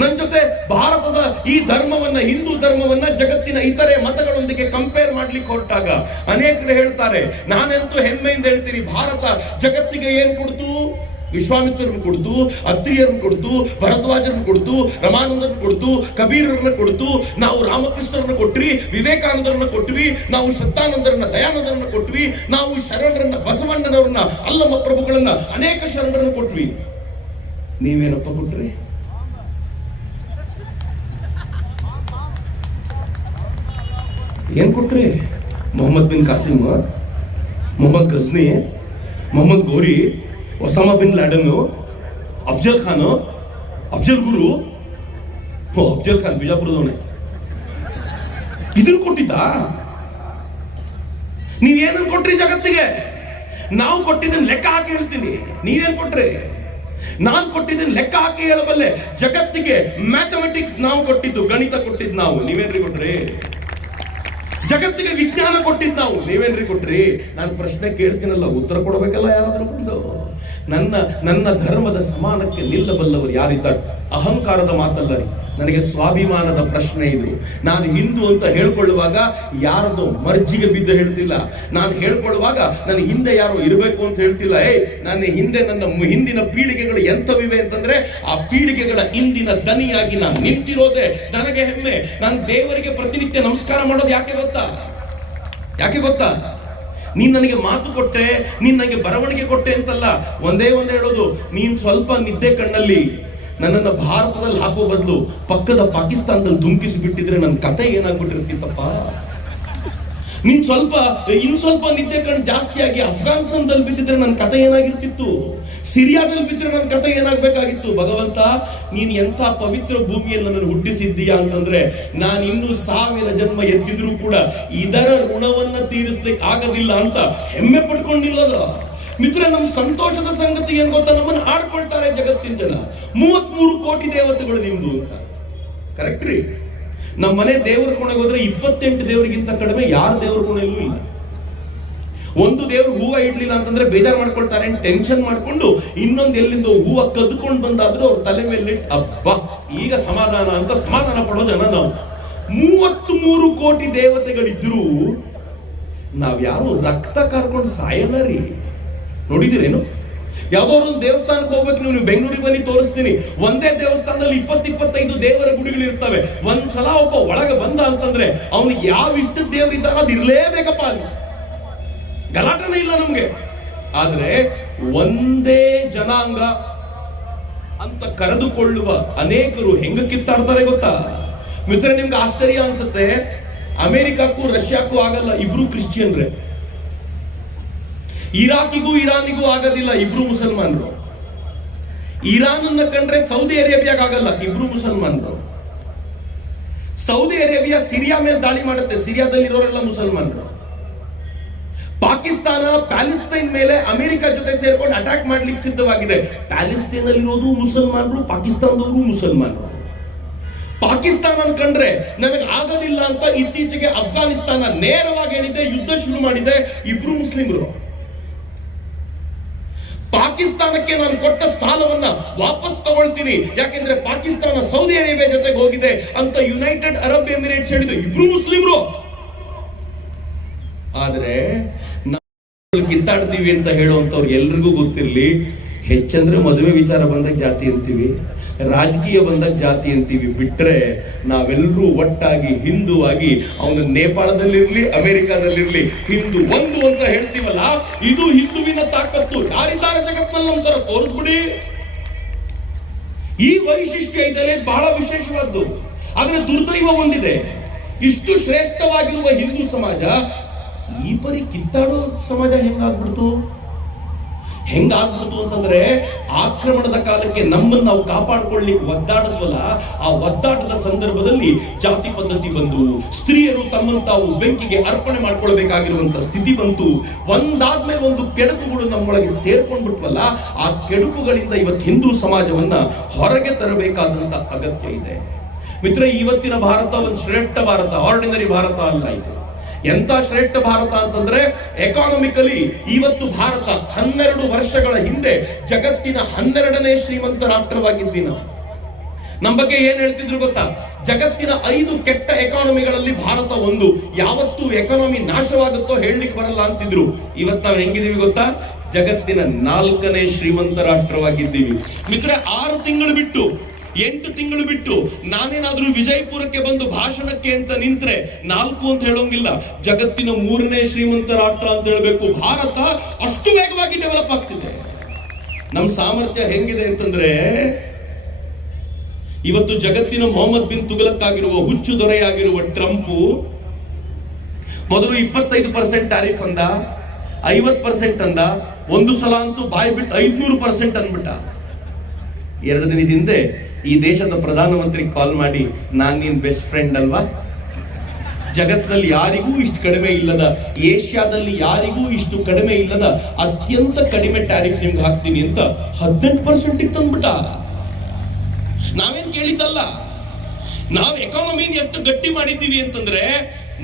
ನನ್ನ ಜೊತೆ ಭಾರತದ ಈ ಧರ್ಮವನ್ನ, ಹಿಂದೂ ಧರ್ಮವನ್ನ ಜಗತ್ತಿನ ಇತರೆ ಮತಗಳೊಂದಿಗೆ ಕಂಪೇರ್ ಮಾಡ್ಲಿಕ್ಕೆ ಹೊರಟಾಗ ಅನೇಕರು ಹೇಳ್ತಾರೆ, ನಾನೆಂತೂ ಹೆಮ್ಮೆಯಿಂದ ಹೇಳ್ತೀನಿ, ಭಾರತ ಜಗತ್ತಿಗೆ ಏನ್ ಕೊಡ್ತು? ವಿಶ್ವಾಮಿತ್ರರನ್ನು ಕೊಡ್ತು, ಅತ್ರಿಯರನ್ನು ಕೊಡ್ತು, ಭರದ್ವಾಜರನ್ನು ಕೊಡ್ತು, ರಮಾನಂದರನ್ನು ಕೊಡ್ತು, ಕಬೀರರನ್ನ ಕೊಡ್ತು, ನಾವು ರಾಮಕೃಷ್ಣರನ್ನ ಕೊಟ್ವಿ, ವಿವೇಕಾನಂದರನ್ನ ಕೊಟ್ವಿ, ನಾವು ಶ್ರದ್ಧಾನಂದರನ್ನ, ದಯಾನಂದರನ್ನ ಕೊಟ್ವಿ, ನಾವು ಶರಣರನ್ನ, ಬಸವಣ್ಣನವರನ್ನ, ಅಲ್ಲಮ ಪ್ರಭುಗಳನ್ನ, ಅನೇಕ ಶರಣರನ್ನ ಕೊಟ್ವಿ. ನೀವೇನಪ್ಪ ಕೊಟ್ರಿ? ಏನ್ ಕೊಟ್ರಿ? Mohammed bin Qasim, Mohammed Ghazni, Mohammed Ghori, Osama bin Laden, Afzal Khan, Afzal Guru, Afzal Khan ಬಿಜಾಪುರದವನೇ, ಇದನ್ನ ಕೊಟ್ಟಿದ್ದ? ನೀವೇನನ್ನು ಕೊಟ್ರಿ ಜಗತ್ತಿಗೆ? ನಾವು ಕೊಟ್ಟಿದ್ದನ್ನು ಲೆಕ್ಕ ಹಾಕಿ ಹೇಳ್ತೀನಿ. ನೀವೇನ್ ಕೊಟ್ರಿ? ನಾನು ಕೊಟ್ಟಿದ್ದನ್ನು ಲೆಕ್ಕ ಹಾಕಿ ಹೇಳಬಲ್ಲೆ. ಜಗತ್ತಿಗೆ ಮ್ಯಾಥಮೆಟಿಕ್ಸ್ ನಾವು ಕೊಟ್ಟಿದ್ದು, ಗಣಿತ ಕೊಟ್ಟಿದ್ದು ನಾವು. ನೀವೇನ್ರಿ ಕೊಟ್ರಿ? ಜಗತ್ತಿಗೆ ವಿಜ್ಞಾನ ಕೊಟ್ಟಿದ್ದು ನಾವು. ನೀವೇನ್ರಿ ಕೊಟ್ರಿ? ನಾನು ಪ್ರಶ್ನೆ ಕೇಳ್ತೀನಲ್ಲ, ಉತ್ತರ ಕೊಡಬೇಕಲ್ಲ ಯಾರಾದ್ರೂ ಬಂದು. ನನ್ನ ಧರ್ಮದ ಸಮಾನಕ್ಕೆ ನಿಲ್ಲಬಲ್ಲವರು ಯಾರಿದ್ದಾರೆ? ಅಹಂಕಾರದ ಮಾತಲ್ಲ ರೀ, ನನಗೆ ಸ್ವಾಭಿಮಾನದ ಪ್ರಶ್ನೆ ಇದು. ನಾನು ಹಿಂದೂ ಅಂತ ಹೇಳ್ಕೊಳ್ಳುವಾಗ ಯಾರದೋ ಮರ್ಜಿಗೆ ಬಿದ್ದು ಹೇಳ್ತಿಲ್ಲ. ನಾನು ಹೇಳ್ಕೊಳ್ಳುವಾಗ ನನ್ನ ಹಿಂದೆ ಯಾರೋ ಇರಬೇಕು ಅಂತ ಹೇಳ್ತಿಲ್ಲ. ನನ್ನ ಹಿಂದೆ ನನ್ನ ಹಿಂದಿನ ಪೀಳಿಗೆಗಳು ಎಂಥವಿವೆ ಅಂತಂದ್ರೆ ಆ ಪೀಳಿಗೆಗಳ ಇಂದಿನ ದನಿಯಾಗಿ ನಾನು ನಿಂತಿರೋದೆ ನನಗೆ ಹೆಮ್ಮೆ. ನಾನು ದೇವರಿಗೆ ಪ್ರತಿನಿತ್ಯ ನಮಸ್ಕಾರ ಮಾಡೋದು ಯಾಕೆ ಗೊತ್ತಾ? ನೀನ್ ನನಗೆ ಮಾತು ಕೊಟ್ಟೆ, ನೀನ್ ನನಗೆ ಬರವಣಿಗೆ ಕೊಟ್ಟೆ ಅಂತಲ್ಲ. ಒಂದೇ ಹೇಳೋದು, ನೀನ್ ಸ್ವಲ್ಪ ನಿದ್ದೆ ಕಣ್ಣಲ್ಲಿ ನನ್ನನ್ನು ಭಾರತದಲ್ಲಿ ಹಾಕೋ ಬದಲು ಪಕ್ಕದ ಪಾಕಿಸ್ತಾನದಲ್ಲಿ ಧುಮುಕಿಸಿ ಬಿಟ್ಟಿದ್ರೆ ನನ್ನ ಕತೆ ಏನಾಗ್ಬಿಟ್ಟಿರ್ತಿತ್ತಪ್ಪ. ನೀನ್ ಸ್ವಲ್ಪ ನಿದ್ದೆ ಕಣ್ಣು ಜಾಸ್ತಿ ಆಗಿ ಅಫ್ಘಾನಿಸ್ತಾನದಲ್ಲಿ ಬಿದ್ದಿದ್ರೆ ನನ್ನ ಕತೆ ಏನಾಗಿರ್ತಿತ್ತು? ಸಿರಿಯಾದಲ್ಲಿ ಬಿದ್ದರೆ ನನ್ನ ಕತೆ ಏನಾಗಬೇಕಾಗಿತ್ತು? ಭಗವಂತ, ನೀನ್ ಎಂಥ ಪವಿತ್ರ ಭೂಮಿಯಲ್ಲಿ ನನ್ನನ್ನು ಹುಟ್ಟಿಸಿದ್ದೀಯಾ ಅಂತಂದ್ರೆ ನಾನು ಇನ್ನೂ 1000 ಜನ್ಮ ಎತ್ತಿದ್ರೂ ಕೂಡ ಇದರ ಋಣವನ್ನ ತೀರಿಸ್ಲಿಕ್ಕೆ ಆಗೋದಿಲ್ಲ ಅಂತ ಹೆಮ್ಮೆ ಪಡ್ಕೊಂಡಿಲ್ಲದ ಮಿತ್ರ. ನಮ್ಮ ಸಂತೋಷದ ಸಂಗತಿ ಏನ್ ಗೊತ್ತಾ? ನಮ್ಮನ್ನು ಆಡ್ಕೊಳ್ತಾರೆ ಜಗತ್ತಿನ ಜನ. 33 ಕೋಟಿ ದೇವತೆಗಳು ನಿಮ್ದು ಅಂತ. ಕರೆಕ್ಟ್ ರೀ. ನಮ್ಮ ಮನೆ ದೇವರ ಕೋಣೆಗೆ ಹೋದ್ರೆ 28 ದೇವರಿಗಿಂತ ಕಡಿಮೆ ಯಾರ ದೇವರ ಕೋಣೆಯಲ್ಲೂ ಇಲ್ಲ. ಒಂದು ದೇವ್ರು ಹೂವ ಇಡ್ಲಿಲ್ಲ ಅಂತಂದ್ರೆ ಬೇಜಾರು ಮಾಡ್ಕೊಳ್ತಾರೆ, ಟೆನ್ಷನ್ ಮಾಡ್ಕೊಂಡು ಇನ್ನೊಂದು ಎಲ್ಲಿಂದ ಹೂವ ಕದ್ಕೊಂಡು ಬಂದಾದ್ರೂ ಅವ್ರ ತಲೆ ಮೇಲೆ ಅಬ್ಬ ಈಗ ಸಮಾಧಾನ ಅಂತ ಸಮಾಧಾನ ಪಡೋ ಜನ ನಾವು. 33 ಕೋಟಿ ದೇವತೆಗಳಿದ್ರು ನಾವ್ಯಾರು ರಕ್ತ ಕಾರ್ಕೊಂಡು ಸಾಯಲ್ಲ ರೀ. ನೋಡಿದಿರೇನು? ಯಾವ್ದೋ ಒಂದು ದೇವಸ್ಥಾನಕ್ಕೆ ಹೋಗ್ಬೇಕು, ನೀವು ಬೆಂಗಳೂರಿಗೆ ಬನ್ನಿ ತೋರಿಸ್ತೀನಿ. ಒಂದೇ ದೇವಸ್ಥಾನದಲ್ಲಿ 20-25 ದೇವರ ಗುಡಿಗಳು ಇರ್ತವೆ. ಒಂದ್ಸಲ ಒಬ್ಬ ಒಳಗೆ ಬಂದ ಅಂತಂದ್ರೆ ಅವನಿಗೆ ಯಾವ ಇಷ್ಟದ ದೇವರಿದ್ದಾರೋ ಅದು ಇರ್ಲೇಬೇಕಪ್ಪ ಅಲ್ಲಿ, ಗಲಾಟನೆ ಇಲ್ಲ ನಮ್ಗೆ. ಆದ್ರೆ ಒಂದೇ ಜನಾಂಗ ಅಂತ ಕರೆದುಕೊಳ್ಳುವ ಅನೇಕರು ಹೆಂಗ ಕಿತ್ತಾಡ್ತಾರೆ ಗೊತ್ತಾ ಮಿತ್ರ? ನಿಮ್ಗೆ ಆಶ್ಚರ್ಯ ಅನ್ಸುತ್ತೆ, ಅಮೆರಿಕಕ್ಕೂ ರಷ್ಯಾಕ್ಕೂ ಆಗಲ್ಲ, ಇಬ್ರು ಕ್ರಿಶ್ಚಿಯನ್ರೆ. ಇರಾಕಿಗೂ ಇರಾನಿಗೂ ಆಗೋದಿಲ್ಲ, ಇಬ್ರು ಮುಸಲ್ಮಾನರು. ಇರಾನ್ ಅನ್ನ ಕಂಡ್ರೆ ಸೌದಿ ಅರೇಬಿಯಾಗ ಆಗಲ್ಲ, ಇಬ್ರು ಮುಸಲ್ಮಾನರು. ಸೌದಿ ಅರೇಬಿಯಾ ಸಿರಿಯಾ ಮೇಲೆ ದಾಳಿ ಮಾಡುತ್ತೆ, ಸಿರಿಯಾದಲ್ಲಿರೋರೆಲ್ಲ ಮುಸಲ್ಮಾನರು. ಪಾಕಿಸ್ತಾನ ಪ್ಯಾಲೆಸ್ತೈನ್ ಮೇಲೆ ಅಮೆರಿಕ ಜೊತೆ ಸೇರ್ಕೊಂಡು ಅಟ್ಯಾಕ್ ಮಾಡ್ಲಿಕ್ಕೆ ಸಿದ್ಧವಾಗಿದೆ. ಪ್ಯಾಲೆಸ್ತೈನ್ ಅಲ್ಲಿರೋದು ಮುಸಲ್ಮಾನರು, ಪಾಕಿಸ್ತಾನದವರು ಮುಸಲ್ಮಾನರು. ಪಾಕಿಸ್ತಾನ ಕಂಡ್ರೆ ನನಗೆ ಆಗೋದಿಲ್ಲ ಅಂತ ಇತ್ತೀಚೆಗೆ ಅಫ್ಘಾನಿಸ್ತಾನ ನೇರವಾಗಿ ಹೇಳಿದೆ, ಯುದ್ಧ ಶುರು ಮಾಡಿದೆ. ಇಬ್ರು ಮುಸ್ಲಿಮರು. ಪಾಕಿಸ್ತಾನಕ್ಕೆ ನಾನು ಕೊಟ್ಟ ಸಾಲವನ್ನ ವಾಪಸ್ ತಗೊಳ್ತೀನಿ, ಯಾಕೆಂದ್ರೆ ಪಾಕಿಸ್ತಾನ ಸೌದಿ ಅರೇಬಿಯಾ ಜೊತೆಗೆ ಹೋಗಿದೆ ಅಂತ ಯುನೈಟೆಡ್ ಅರಬ್ ಎಮಿರೇಟ್ಸ್ ಹೇಳಿದ್ರು. ಇಬ್ರು ಮುಸ್ಲಿಮರು. ಆದ್ರೆ ನಾವು ಕಿತ್ತಾಡ್ತೀವಿ ಅಂತ ಹೇಳುವಂತವ್ರಿಗೆ ಎಲ್ರಿಗೂ ಗೊತ್ತಿರ್ಲಿ, ಹೆಚ್ಚಂದ್ರೆ ಮದುವೆ ವಿಚಾರ ಬಂದಾಗ ಜಾತಿ ಅಂತೀವಿ, ರಾಜಕೀಯ ಬಂದಾಗ ಜಾತಿ ಅಂತೀವಿ. ಬಿಟ್ರೆ ನಾವೆಲ್ಲರೂ ಒಟ್ಟಾಗಿ ಹಿಂದೂ ಆಗಿ, ಅವನು ನೇಪಾಳದಲ್ಲಿರ್ಲಿ ಅಮೆರಿಕಾದಲ್ಲಿರ್ಲಿ ಹಿಂದೂ ಒಂದು ಅಂತ ಹೇಳ್ತೀವಲ್ಲ, ಇದು ಹಿಂದುವಿನ ತಾಕತ್ತು. ಯಾರಿದ್ದಾರೆ ಜಗತ್ನಲ್ಲಿ ಅಂತಾರ ತೋರಿಸ್ಬಿಡಿ. ಈ ವೈಶಿಷ್ಟ್ಯ ಇದರಲ್ಲಿ ಬಹಳ ವಿಶೇಷವಾದ್ದು. ಆದ್ರೆ ದುರ್ದೈವ ಒಂದಿದೆ, ಇಷ್ಟು ಶ್ರೇಷ್ಠವಾಗಿರುವ ಹಿಂದೂ ಸಮಾಜ ಈ ಪರಿ ಕಿತ್ತಾಡೋ ಸಮಾಜ ಹೆಂಗಾಗ್ಬಿಡ್ತು ಅಂತಂದ್ರೆ, ಆಕ್ರಮಣದ ಕಾಲಕ್ಕೆ ನಮ್ಮನ್ನು ನಾವು ಕಾಪಾಡ್ಕೊಳ್ಳಿಕ್ಕೆ ಒದ್ದಾಡದ್ವಲ್ಲ, ಆ ಒದ್ದಾಟದ ಸಂದರ್ಭದಲ್ಲಿ ಜಾತಿ ಪದ್ಧತಿ ಬಂದು ಸ್ತ್ರೀಯರು ತಮ್ಮನ್ನು ತಾವು ಬೆಂಕಿಗೆ ಅರ್ಪಣೆ ಮಾಡ್ಕೊಳ್ಬೇಕಾಗಿರುವಂತ ಸ್ಥಿತಿ ಬಂತು. ಒಂದಾದ್ಮೇಲೆ ಒಂದು ಕೆಡುಕುಗಳು ನಮ್ಮೊಳಗೆ ಸೇರ್ಕೊಂಡ್ಬಿಟ್ವಲ್ಲ, ಆ ಕೆಡುಕುಗಳಿಂದ ಇವತ್ತು ಹಿಂದೂ ಸಮಾಜವನ್ನ ಹೊರಗೆ ತರಬೇಕಾದಂತ ಅಗತ್ಯ ಇದೆ. ಮಿತ್ರ, ಇವತ್ತಿನ ಭಾರತ ಒಂದು ಶ್ರೇಷ್ಠ ಭಾರತ, ಆರ್ಡಿನರಿ ಭಾರತ ಅಲ್ಲ. ಇದು ಎಂತ ಶ್ರೇಷ್ಠ ಭಾರತ ಅಂತಂದ್ರೆ, ಎಕಾನಮಿಕಲಿ ಇವತ್ತು ಭಾರತ 12 ವರ್ಷಗಳ ಹಿಂದೆ ಜಗತ್ತಿನ 12ನೇ ಶ್ರೀಮಂತ ರಾಷ್ಟ್ರವಾಗಿದ್ವಿ ನಾವು. ನಮ್ಮ ಬಗ್ಗೆ ಏನ್ ಹೇಳ್ತಿದ್ರು ಗೊತ್ತಾ? ಜಗತ್ತಿನ 5 ಕೆಟ್ಟ ಎಕಾನಮಿಗಳಲ್ಲಿ ಭಾರತ ಒಂದು. ಯಾವತ್ತು ಎಕಾನಮಿ ನಾಶವಾಗುತ್ತೋ ಹೇಳಲಿಕ್ಕೆ ಬರಲ್ಲ ಅಂತಿದ್ರು. ಇವತ್ತು ನಾವು ಹೆಂಗಿದೀವಿ ಗೊತ್ತಾ? ಜಗತ್ತಿನ 4ನೇ ಶ್ರೀಮಂತ ರಾಷ್ಟ್ರವಾಗಿದ್ದೀವಿ. ಮಿತ್ರ, 6 ತಿಂಗಳು ಬಿಟ್ಟು 8 ತಿಂಗಳು ಬಿಟ್ಟು ನಾನೇನಾದ್ರೂ ವಿಜಯಪುರಕ್ಕೆ ಬಂದು ಭಾಷಣಕ್ಕೆ ಅಂತ ನಿಂತ್ರೆ 4 ಅಂತ ಹೇಳೋಂಗಿಲ್ಲ, ಜಗತ್ತಿನ 3ನೇ ಶ್ರೀಮಂತ ರಾಷ್ಟ್ರ ಅಂತ ಹೇಳಬೇಕು. ಭಾರತ ಅಷ್ಟು ವೇಗವಾಗಿ ಡೆವಲಪ್ ಆಗ್ತಿದೆ. ನಮ್ಮ ಸಾಮರ್ಥ್ಯ ಹೆಂಗಿದೆ ಅಂತಂದ್ರೆ, ಇವತ್ತು ಜಗತ್ತಿನ ಮೊಹಮ್ಮದ್ ಬಿನ್ ತುಗಲಕ್ ಆಗಿರುವ ಹುಚ್ಚು ದೊರೆಯಾಗಿರುವ ಟ್ರಂಪ್ ಮೊದಲು 25% ಟ್ಯಾರಿಫ್ ಅಂದ, 50% ಅಂದ, ಒಂದು ಸಲ ಅಂತೂ ಬಾಯಿ ಬಿಟ್ಟು 500% ಅಂದ್ಬಿಟ್ಟ. 2 ದಿನದ ಹಿಂದೆ ಈ ದೇಶದ ಪ್ರಧಾನಮಂತ್ರಿ ಕಾಲ್ ಮಾಡಿ, ನಾನ್ ನಿನ್ ಬೆಸ್ಟ್ ಫ್ರೆಂಡ್ ಅಲ್ವಾ, ಜಗತ್ತಿನಲ್ಲಿ ಯಾರಿಗೂ ಇಷ್ಟು ಕಡಿಮೆ ಇಲ್ಲದ, ಏಷ್ಯಾದಲ್ಲಿ ಯಾರಿಗೂ ಇಷ್ಟು ಕಡಿಮೆ ಇಲ್ಲದ ಅತ್ಯಂತ ಕಡಿಮೆ ಟ್ಯಾರಿಫ್ ನಿಮ್ಗೆ ಹಾಕ್ತೀನಿ ಅಂತ 18% ತಂದ್ಬಿಟ್ಟ. ನಾವೇನ್ ಕೇಳಿದ್ದಲ್ಲ, ನಾವು ಎಕಾನಮಿನ ಎಷ್ಟು ಗಟ್ಟಿ ಮಾಡಿದ್ದೀವಿ ಅಂತಂದ್ರೆ,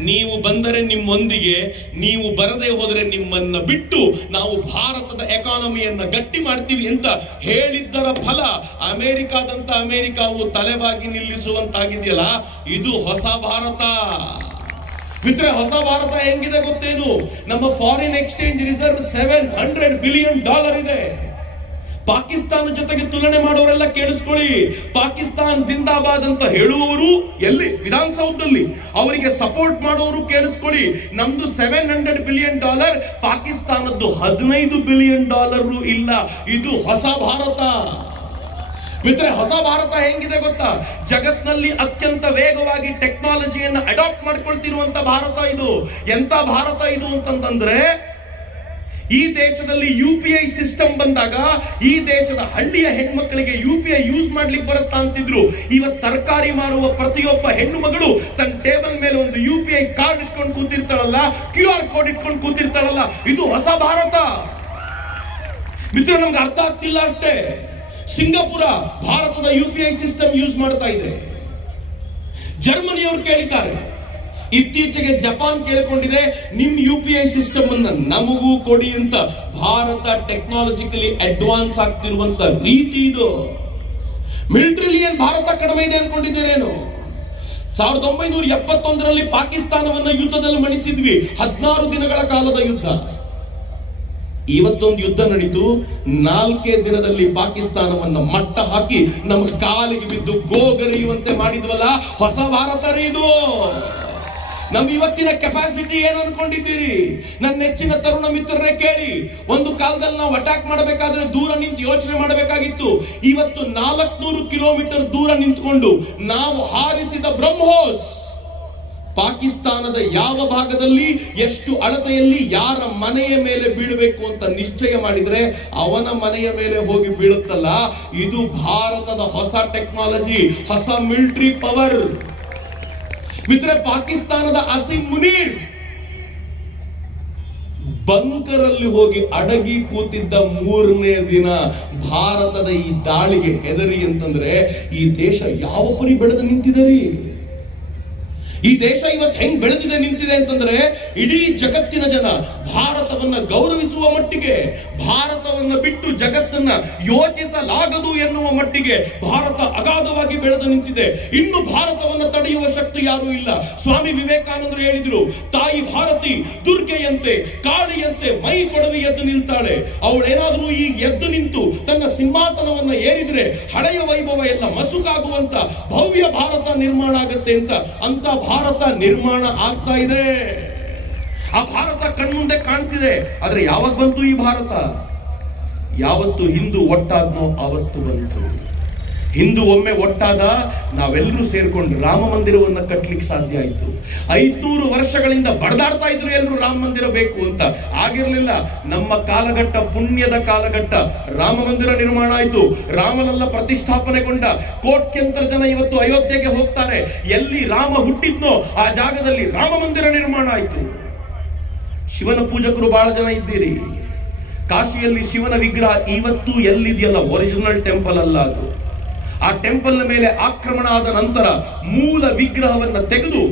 ನೀವು ಬಂದರೆ ನಿಮ್ಮೊಂದಿಗೆ, ನೀವು ಬರದೇ ಹೋದರೆ ನಿಮ್ಮನ್ನ ಬಿಟ್ಟು ನಾವು ಭಾರತದ ಎಕಾನಮಿಯನ್ನ ಗಟ್ಟಿ ಮಾಡ್ತೀವಿ ಅಂತ ಹೇಳಿದ್ದರ ಫಲ ಅಮೆರಿಕಾವು ತಲೆಬಾಗಿ ನಿಲ್ಲಿಸುವಂತಾಗಿದೆಯಲ್ಲ, ಇದು ಹೊಸ ಭಾರತ. ಮಿತ್ರ, ಹೊಸ ಭಾರತ ಹೆಂಗಿದೆ ಗೊತ್ತೇನು? ನಮ್ಮ ಫಾರಿನ್ ಎಕ್ಸ್ಚೇಂಜ್ ರಿಸರ್ವ್ $700 ಬಿಲಿಯನ್ ಇದೆ. ಪಾಕಿಸ್ತಾನ ಜೊತೆಗೆ ತುಲನೆ ಮಾಡೋರೆಲ್ಲ ಕೇಳಿಸ್ಕೊಳ್ಳಿ. ಪಾಕಿಸ್ತಾನ್ ಜಿಂದಾಬಾದ್ ಅಂತ ಹೇಳುವವರು ಎಲ್ಲಿ? ವಿಧಾನಸೌಧದಲ್ಲಿ. ಅವರಿಗೆ ಸಪೋರ್ಟ್ ಮಾಡೋರು ಕೇಳಿಸ್ಕೊಳ್ಳಿ. ನಮ್ದು $700 ಬಿಲಿಯನ್, ಪಾಕಿಸ್ತಾನದ್ದು $15 ಬಿಲಿಯನ್ ಇಲ್ಲ. ಇದು ಹೊಸ ಭಾರತ. ಮಿತ್ರ, ಹೊಸ ಭಾರತ ಹೆಂಗಿದೆ ಗೊತ್ತಾ? ಜಗತ್ನಲ್ಲಿ ಅತ್ಯಂತ ವೇಗವಾಗಿ ಟೆಕ್ನಾಲಜಿಯನ್ನು ಅಡಾಪ್ಟ್ ಮಾಡ್ಕೊಳ್ತಿರುವಂತ ಭಾರತ ಇದು. ಎಂತ ಭಾರತ ಇದು ಅಂತಂದ್ರೆ, ಈ ದೇಶದಲ್ಲಿ UPI ಸಿಸ್ಟಮ್ ಬಂದಾಗ ಈ ದೇಶದ ಹಳ್ಳಿಯ ಹೆಣ್ಮಕ್ಕಳಿಗೆ UPI ಯೂಸ್ ಮಾಡ್ಲಿಕ್ಕೆ ಬರುತ್ತಾ ಅಂತಿದ್ರು. ಇವತ್ತು ತರಕಾರಿ ಮಾರುವ ಪ್ರತಿಯೊಬ್ಬ ಹೆಣ್ಣು ಮಗಳು ತನ್ನ ಟೇಬಲ್ ಮೇಲೆ ಒಂದು UPI ಕಾರ್ಡ್ ಇಟ್ಕೊಂಡು ಕೂತಿರ್ತಾಳಲ್ಲ, QR ಕೋಡ್ ಇಟ್ಕೊಂಡು ಕೂತಿರ್ತಾಳಲ್ಲ, ಇದು ಹೊಸ ಭಾರತ. ಮಿತ್ರ, ನಮ್ಗೆ ಅರ್ಥ ಆಗ್ತಿಲ್ಲ ಅಷ್ಟೇ. ಸಿಂಗಾಪುರ ಭಾರತದ UPI ಸಿಸ್ಟಮ್ ಯೂಸ್ ಮಾಡ್ತಾ ಇದೆ. ಜರ್ಮನಿಯವರು ಕೇಳಿದ್ದಾರೆ. ಇತ್ತೀಚೆಗೆ ಜಪಾನ್ ಕೇಳಿಕೊಂಡಿದೆ, ನಿಮ್ UPI ಸಿಸ್ಟಮ್ ಅನ್ನ ನಮಗೂ ಕೊಡಿ ಅಂತ. ಭಾರತ ಟೆಕ್ನಾಲಜಿಕಲಿ ಅಡ್ವಾನ್ಸ್ ಆಗ್ತಿರುವಂತ ರೀತಿ ಇದು. ಮಿಲಿಟರಿಲಿ ಏನ್ ಭಾರತ ಕಡಿಮೆ ಇದೆ ಅನ್ಕೊಂಡಿದ್ದೀರೇನು? 1971ರಲ್ಲಿ ಪಾಕಿಸ್ತಾನವನ್ನ ಯುದ್ಧದಲ್ಲಿ ಮಣಿಸಿದ್ವಿ, 16 ದಿನಗಳ ಕಾಲದ ಯುದ್ಧ. ಇವತ್ತೊಂದು ಯುದ್ಧ ನಡೀತು, 4 ದಿನದಲ್ಲಿ ಪಾಕಿಸ್ತಾನವನ್ನ ಮಟ್ಟ ಹಾಕಿ ನಮ್ಮ ಕಾಲಿಗೆ ಬಿದ್ದು ಗೋಗರಿಯುವಂತೆ ಮಾಡಿದ್ವಲ್ಲ, ಹೊಸ ಭಾರತ ರೀ ಇದು. ನಮ್ ಇವತ್ತಿನ ಕೆಪಾಸಿಟಿ ಏನು ಅನ್ಕೊಂಡಿದ್ದೀರಿ? ನನ್ನ ನೆಚ್ಚಿನ ತರುಣ ಮಿತ್ರರೇ ಕೇಳಿ, ಒಂದು ಕಾಲದಲ್ಲಿ ನಾವು ಅಟ್ಯಾಕ್ ಮಾಡಬೇಕಾದ್ರೆ ದೂರ ನಿಂತು ಯೋಚನೆ ಮಾಡಬೇಕಾಗಿತ್ತು. ಇವತ್ತು 400 ಕಿಲೋಮೀಟರ್ ದೂರ ನಿಂತ್ಕೊಂಡು ನಾವು ಹಾರಿಸಿದ ಬ್ರಹ್ಮೋಸ್ ಪಾಕಿಸ್ತಾನದ ಯಾವ ಭಾಗದಲ್ಲಿ ಎಷ್ಟು ಅಳತೆಯಲ್ಲಿ ಯಾರ ಮನೆಯ ಮೇಲೆ ಬೀಳಬೇಕು ಅಂತ ನಿಶ್ಚಯ ಮಾಡಿದ್ರೆ ಅವನ ಮನೆಯ ಮೇಲೆ ಹೋಗಿ ಬೀಳುತ್ತಲ್ಲ. ಇದು ಭಾರತದ ಹೊಸ ಟೆಕ್ನಾಲಜಿ, ಹೊಸ ಮಿಲಿಟರಿ ಪವರ್. ಮಿತ್ರ, ಪಾಕಿಸ್ತಾನದ ಅಸಿಂ ಮುನೀರ್ ಬಂಕರಲ್ಲಿ ಹೋಗಿ ಅಡಗಿ ಕೂತಿದ್ದ 3ನೇ ದಿನ ಭಾರತದ ಈ ದಾಳಿಗೆ ಹೆದರಿ ಅಂತಂದ್ರೆ ಈ ದೇಶ ಯಾವ ಪರಿ ಬೆಳೆದು ನಿಂತಿದೆ. ಈ ದೇಶ ಇವತ್ತು ಹೆಂಗ್ ಬೆಳೆದಿದೆ ನಿಂತಿದೆ ಅಂತಂದ್ರೆ ಇಡೀ ಜಗತ್ತಿನ ಜನ ಭಾರತವನ್ನ ಗೌರವಿಸುವ ಮಟ್ಟಿಗೆ, ಭಾರತವನ್ನ ಬಿಟ್ಟು ಜಗತ್ತನ್ನ ಯೋಚಿಸಲಾಗದು ಎನ್ನುವ ಮಟ್ಟಿಗೆ ಭಾರತ ಅಗಾಧವಾಗಿ ಬೆಳೆದು ನಿಂತಿದೆ. ಇನ್ನು ಭಾರತವನ್ನ ತಡೆಯುವ ಶಕ್ತಿ ಯಾರೂ ಇಲ್ಲ. ಸ್ವಾಮಿ ವಿವೇಕಾನಂದರು ಹೇಳಿದ್ರು, ತಾಯಿ ಭಾರತಿ ದುರ್ಗೆಯಂತೆ ಕಾಳಿಯಂತೆ ಮೈ ಕೊಡವಿ ಎದ್ದು ನಿಲ್ತಾಳೆ. ಅವಳೇನಾದ್ರೂ ಈ ಎದ್ದು ನಿಂತು ತನ್ನ ಸಿಂಹಾಸನವನ್ನ ಏರಿದ್ರೆ ಹಳೆಯ ವೈಭವ ಎಲ್ಲ ಮಸುಕಾಗುವಂತ ಭವ್ಯ ಭಾರತ ನಿರ್ಮಾಣ ಆಗತ್ತೆ ಅಂತ ಭಾರತ ನಿರ್ಮಾಣ ಆಗ್ತಾ ಇದೆ. ಆ ಭಾರತ ಕಣ್ಮುಂದೆ ಕಾಣ್ತಿದೆ. ಆದ್ರೆ ಯಾವಾಗ ಬಂತು ಈ ಭಾರತ? ಯಾವತ್ತು ಹಿಂದೂ ಒಟ್ಟಾದ್ನೋ ಅವತ್ತು ಬಂತು. ಹಿಂದೂ ಒಮ್ಮೆ ಒಟ್ಟಾದ, ನಾವೆಲ್ಲರೂ ಸೇರ್ಕೊಂಡು ರಾಮ ಮಂದಿರವನ್ನ ಕಟ್ಟಲಿಕ್ಕೆ ಸಾಧ್ಯ ಆಯಿತು. 500 ವರ್ಷಗಳಿಂದ ಬಡದಾಡ್ತಾ ಇದ್ರು ಎಲ್ಲರೂ ರಾಮ ಮಂದಿರ ಬೇಕು ಅಂತ. ಆಗಿರ್ಲಿಲ್ಲ. ನಮ್ಮ ಕಾಲಘಟ್ಟ, ಪುಣ್ಯದ ಕಾಲಘಟ್ಟ, ರಾಮ ಮಂದಿರ ನಿರ್ಮಾಣ ಆಯಿತು. ರಾಮನಲ್ಲ ಪ್ರತಿಷ್ಠಾಪನೆಗೊಂಡ. ಕೋಟ್ಯಂತರ ಜನ ಇವತ್ತು ಅಯೋಧ್ಯೆಗೆ ಹೋಗ್ತಾರೆ. ಎಲ್ಲಿ ರಾಮ ಹುಟ್ಟಿದ್ನೋ ಆ ಜಾಗದಲ್ಲಿ ರಾಮ ಮಂದಿರ ನಿರ್ಮಾಣ ಆಯಿತು. ಶಿವನ ಪೂಜಕರು ಬಹಳ ಜನ ಇದ್ದೀರಿ. ಕಾಶಿಯಲ್ಲಿ ಶಿವನ ವಿಗ್ರಹ ಇವತ್ತು ಎಲ್ಲಿದೆಯಲ್ಲ, ಒರಿಜಿನಲ್ ಟೆಂಪಲ್ ಅಲ್ಲ ಅದು. ಆ ಟೆಂಪಲ್ ಮೇಲೆ ಆಕ್ರಮಣ ಆದ ನಂತರ ಮೂಲ ವಿಗ್ರಹವನ್ನ ತೆಗೆದು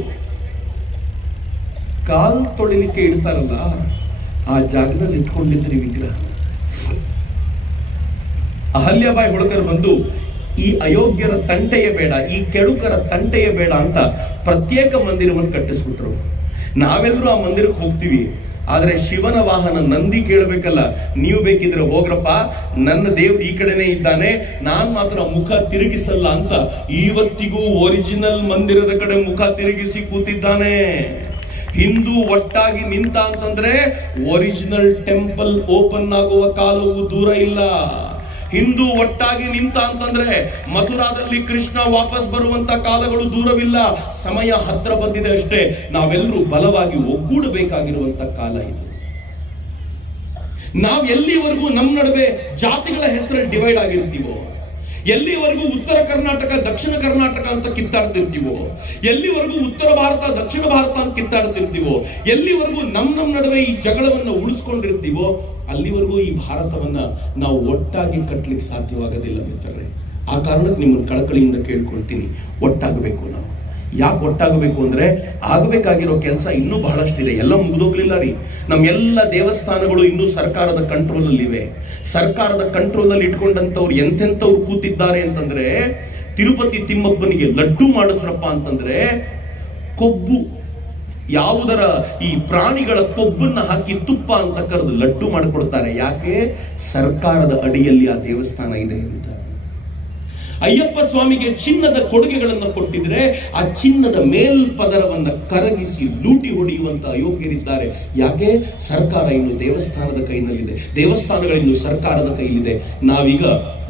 ಕಾಲ್ ತೊಳಿಲಿಕ್ಕೆ ಇಡ್ತಾರಲ್ಲ, ಆ ಜಾಗದಲ್ಲಿ ಇಟ್ಕೊಂಡಿದ್ರಿ ವಿಗ್ರಹ. ಅಹಲ್ಯಾಬಾಯಿ ಹೋಳ್ಕರ್ ಬಂದು ಈ ಅಯೋಗ್ಯರ ತಂಟೆಯೇ ಬೇಡ, ಈ ಕೆಡುಕರ ತಂಟೆಯೇ ಬೇಡ ಅಂತ ಪ್ರತ್ಯೇಕ ಮಂದಿರವನ್ನು ಕಟ್ಟಿಸ್ಬಿಟ್ರು. ನಾವೆಲ್ಲರೂ ಆ ಮಂದಿರಕ್ಕೆ ಹೋಗ್ತೀವಿ. ಆದ್ರೆ ಶಿವನ ವಾಹನ ನಂದಿ ಕೇಳಬೇಕಲ್ಲ, ನೀವು ಬೇಕಿದ್ರೆ ಹೋಗ್ರಪ್ಪ, ನನ್ನ ದೇವ್ರು ಈ ಕಡೆನೇ ಇದ್ದಾನೆ, ನಾನ್ ಮಾತ್ರ ಮುಖ ತಿರುಗಿಸಲ್ಲ ಅಂತ ಇವತ್ತಿಗೂ ಒರಿಜಿನಲ್ ಮಂದಿರದ ಕಡೆ ಮುಖ ತಿರುಗಿಸಿ ಕೂತಿದ್ದಾನೆ. ಹಿಂದೂ ಒಟ್ಟಾಗಿ ನಿಂತ ಅಂತಂದ್ರೆ ಒರಿಜಿನಲ್ ಟೆಂಪಲ್ ಓಪನ್ ಆಗುವ ಕಾಲವು ದೂರ ಇಲ್ಲ. ಹಿಂದೂ ಒಟ್ಟಾಗಿ ನಿಂತ ಅಂತಂದ್ರೆ ಮಥುರಾದಲ್ಲಿ ಕೃಷ್ಣ ವಾಪಸ್ ಬರುವಂತ ಕಾಲಗಳು ದೂರವಿಲ್ಲ. ಸಮಯ ಹತ್ರ ಬಂದಿದೆ ಅಷ್ಟೇ. ನಾವೆಲ್ಲರೂ ಬಲವಾಗಿ ಒಗ್ಗೂಡಬೇಕಾಗಿರುವಂತ ಕಾಲ ಇದು. ನಾವು ಎಲ್ಲಿವರೆಗೂ ನಮ್ಮ ನಡುವೆ ಜಾತಿಗಳ ಹೆಸರಲ್ಲಿ ಡಿವೈಡ್ ಆಗಿರ್ತೀವೋ, ಎಲ್ಲಿವರೆಗೂ ಉತ್ತರ ಕರ್ನಾಟಕ ದಕ್ಷಿಣ ಕರ್ನಾಟಕ ಅಂತ ಕಿತ್ತಾಡ್ತಿರ್ತೀವೋ, ಎಲ್ಲಿವರೆಗೂ ಉತ್ತರ ಭಾರತ ದಕ್ಷಿಣ ಭಾರತ ಅಂತ ಕಿತ್ತಾಡ್ತಿರ್ತೀವೋ, ಎಲ್ಲಿವರೆಗೂ ನಮ್ಮ ನಡುವೆ ಈ ಜಗಳವನ್ನು ಉಳಿಸ್ಕೊಂಡಿರ್ತೀವೋ, ಅಲ್ಲಿವರೆಗೂ ಈ ಭಾರತವನ್ನ ನಾವು ಒಟ್ಟಾಗಿ ಕಟ್ಟಲಿಕ್ಕೆ ಸಾಧ್ಯವಾಗೋದಿಲ್ಲ ಮಿತ್ರರೇ. ಆ ಕಾರಣಕ್ಕೆ ನಿಮ್ಮನ್ನು ಕಳಕಳಿಯಿಂದ ಕೇಳ್ಕೊಳ್ತೀನಿ, ಒಟ್ಟಾಗಬೇಕು. ನಾವು ಯಾಕೆ ಒಟ್ಟಾಗಬೇಕು ಅಂದ್ರೆ, ಆಗಬೇಕಾಗಿರೋ ಕೆಲಸ ಇನ್ನೂ ಬಹಳಷ್ಟಿದೆ. ಎಲ್ಲ ಮುಗಿದೋಗ್ಲಿಲ್ಲ ರೀ. ನಮ್ಮೆಲ್ಲ ದೇವಸ್ಥಾನಗಳು ಇನ್ನೂ ಸರ್ಕಾರದ ಕಂಟ್ರೋಲ್ ಅಲ್ಲಿವೆ. ಸರ್ಕಾರದ ಕಂಟ್ರೋಲ್ ಅಲ್ಲಿ ಇಟ್ಕೊಂಡಂತವ್ರು ಎಂತೆಂಥವ್ರು ಕೂತಿದ್ದಾರೆ ಅಂತಂದ್ರೆ, ತಿರುಪತಿ ತಿಮ್ಮಪ್ಪನಿಗೆ ಲಡ್ಡು ಮಾಡಿಸ್ರಪ್ಪ ಅಂತಂದ್ರೆ ಕೊಬ್ಬು, ಯಾವುದರ ಈ ಪ್ರಾಣಿಗಳ ಕೊಬ್ಬನ್ನ ಹಾಕಿ ತುಪ್ಪ ಅಂತ ಕರೆದು ಲಡ್ಡು ಮಾಡಿಕೊಡ್ತಾರೆ. ಯಾಕೆ? ಸರ್ಕಾರದ ಅಡಿಯಲ್ಲಿ ಆ ದೇವಸ್ಥಾನ ಇದೆ ಅಂತ. ಅಯ್ಯಪ್ಪ ಸ್ವಾಮಿಗೆ ಚಿನ್ನದ ಕೊಡುಗೆಗಳನ್ನು ಕೊಟ್ಟಿದ್ರೆ ಆ ಚಿನ್ನದ ಮೇಲ್ಪದರವನ್ನ ಕರಗಿಸಿ ಲೂಟಿ ಹೊಡೆಯುವಂತ ಅಯೋಗ್ಯರಿದ್ದಾರೆ. ಯಾಕೆ? ಸರ್ಕಾರ ಇನ್ನು ದೇವಸ್ಥಾನದ ಕೈನಲ್ಲಿದೆ, ದೇವಸ್ಥಾನಗಳಿನ್ನು ಸರ್ಕಾರದ ಕೈಲಿದೆ. ನಾವೀಗ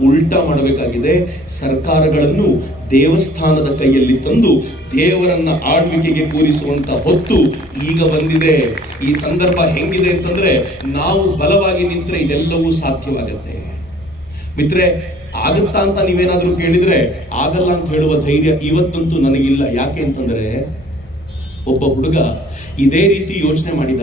ಉಲ್ಟಾ ಮಾಡಬೇಕಾಗಿದೆ. ಸರ್ಕಾರಗಳನ್ನು ದೇವಸ್ಥಾನದ ಕೈಯಲ್ಲಿ ತಂದು ದೇವರನ್ನ ಆಳ್ವಿಕೆಗೆ ಕೂರಿಸುವಂತ ಹೊತ್ತು ಈಗ ಬಂದಿದೆ. ಈ ಸಂದರ್ಭ ಹೆಂಗಿದೆ ಅಂತಂದ್ರೆ, ನಾವು ಬಲವಾಗಿ ನಿಂತರೆ ಇದೆಲ್ಲವೂ ಸಾಧ್ಯವಾಗತ್ತೆ. ಮಿತ್ರೆ, ಆಗತ್ತಾ ಅಂತ ನೀವೇನಾದ್ರೂ ಕೇಳಿದ್ರೆ ಆಗಲ್ಲ ಅಂತ ಹೇಳುವ ಧೈರ್ಯ ಇವತ್ತಂತೂ ನನಗಿಲ್ಲ. ಯಾಕೆ ಅಂತಂದ್ರೆ, ಒಬ್ಬ ಹುಡುಗ ಇದೇ ರೀತಿ ಯೋಚನೆ ಮಾಡಿದ.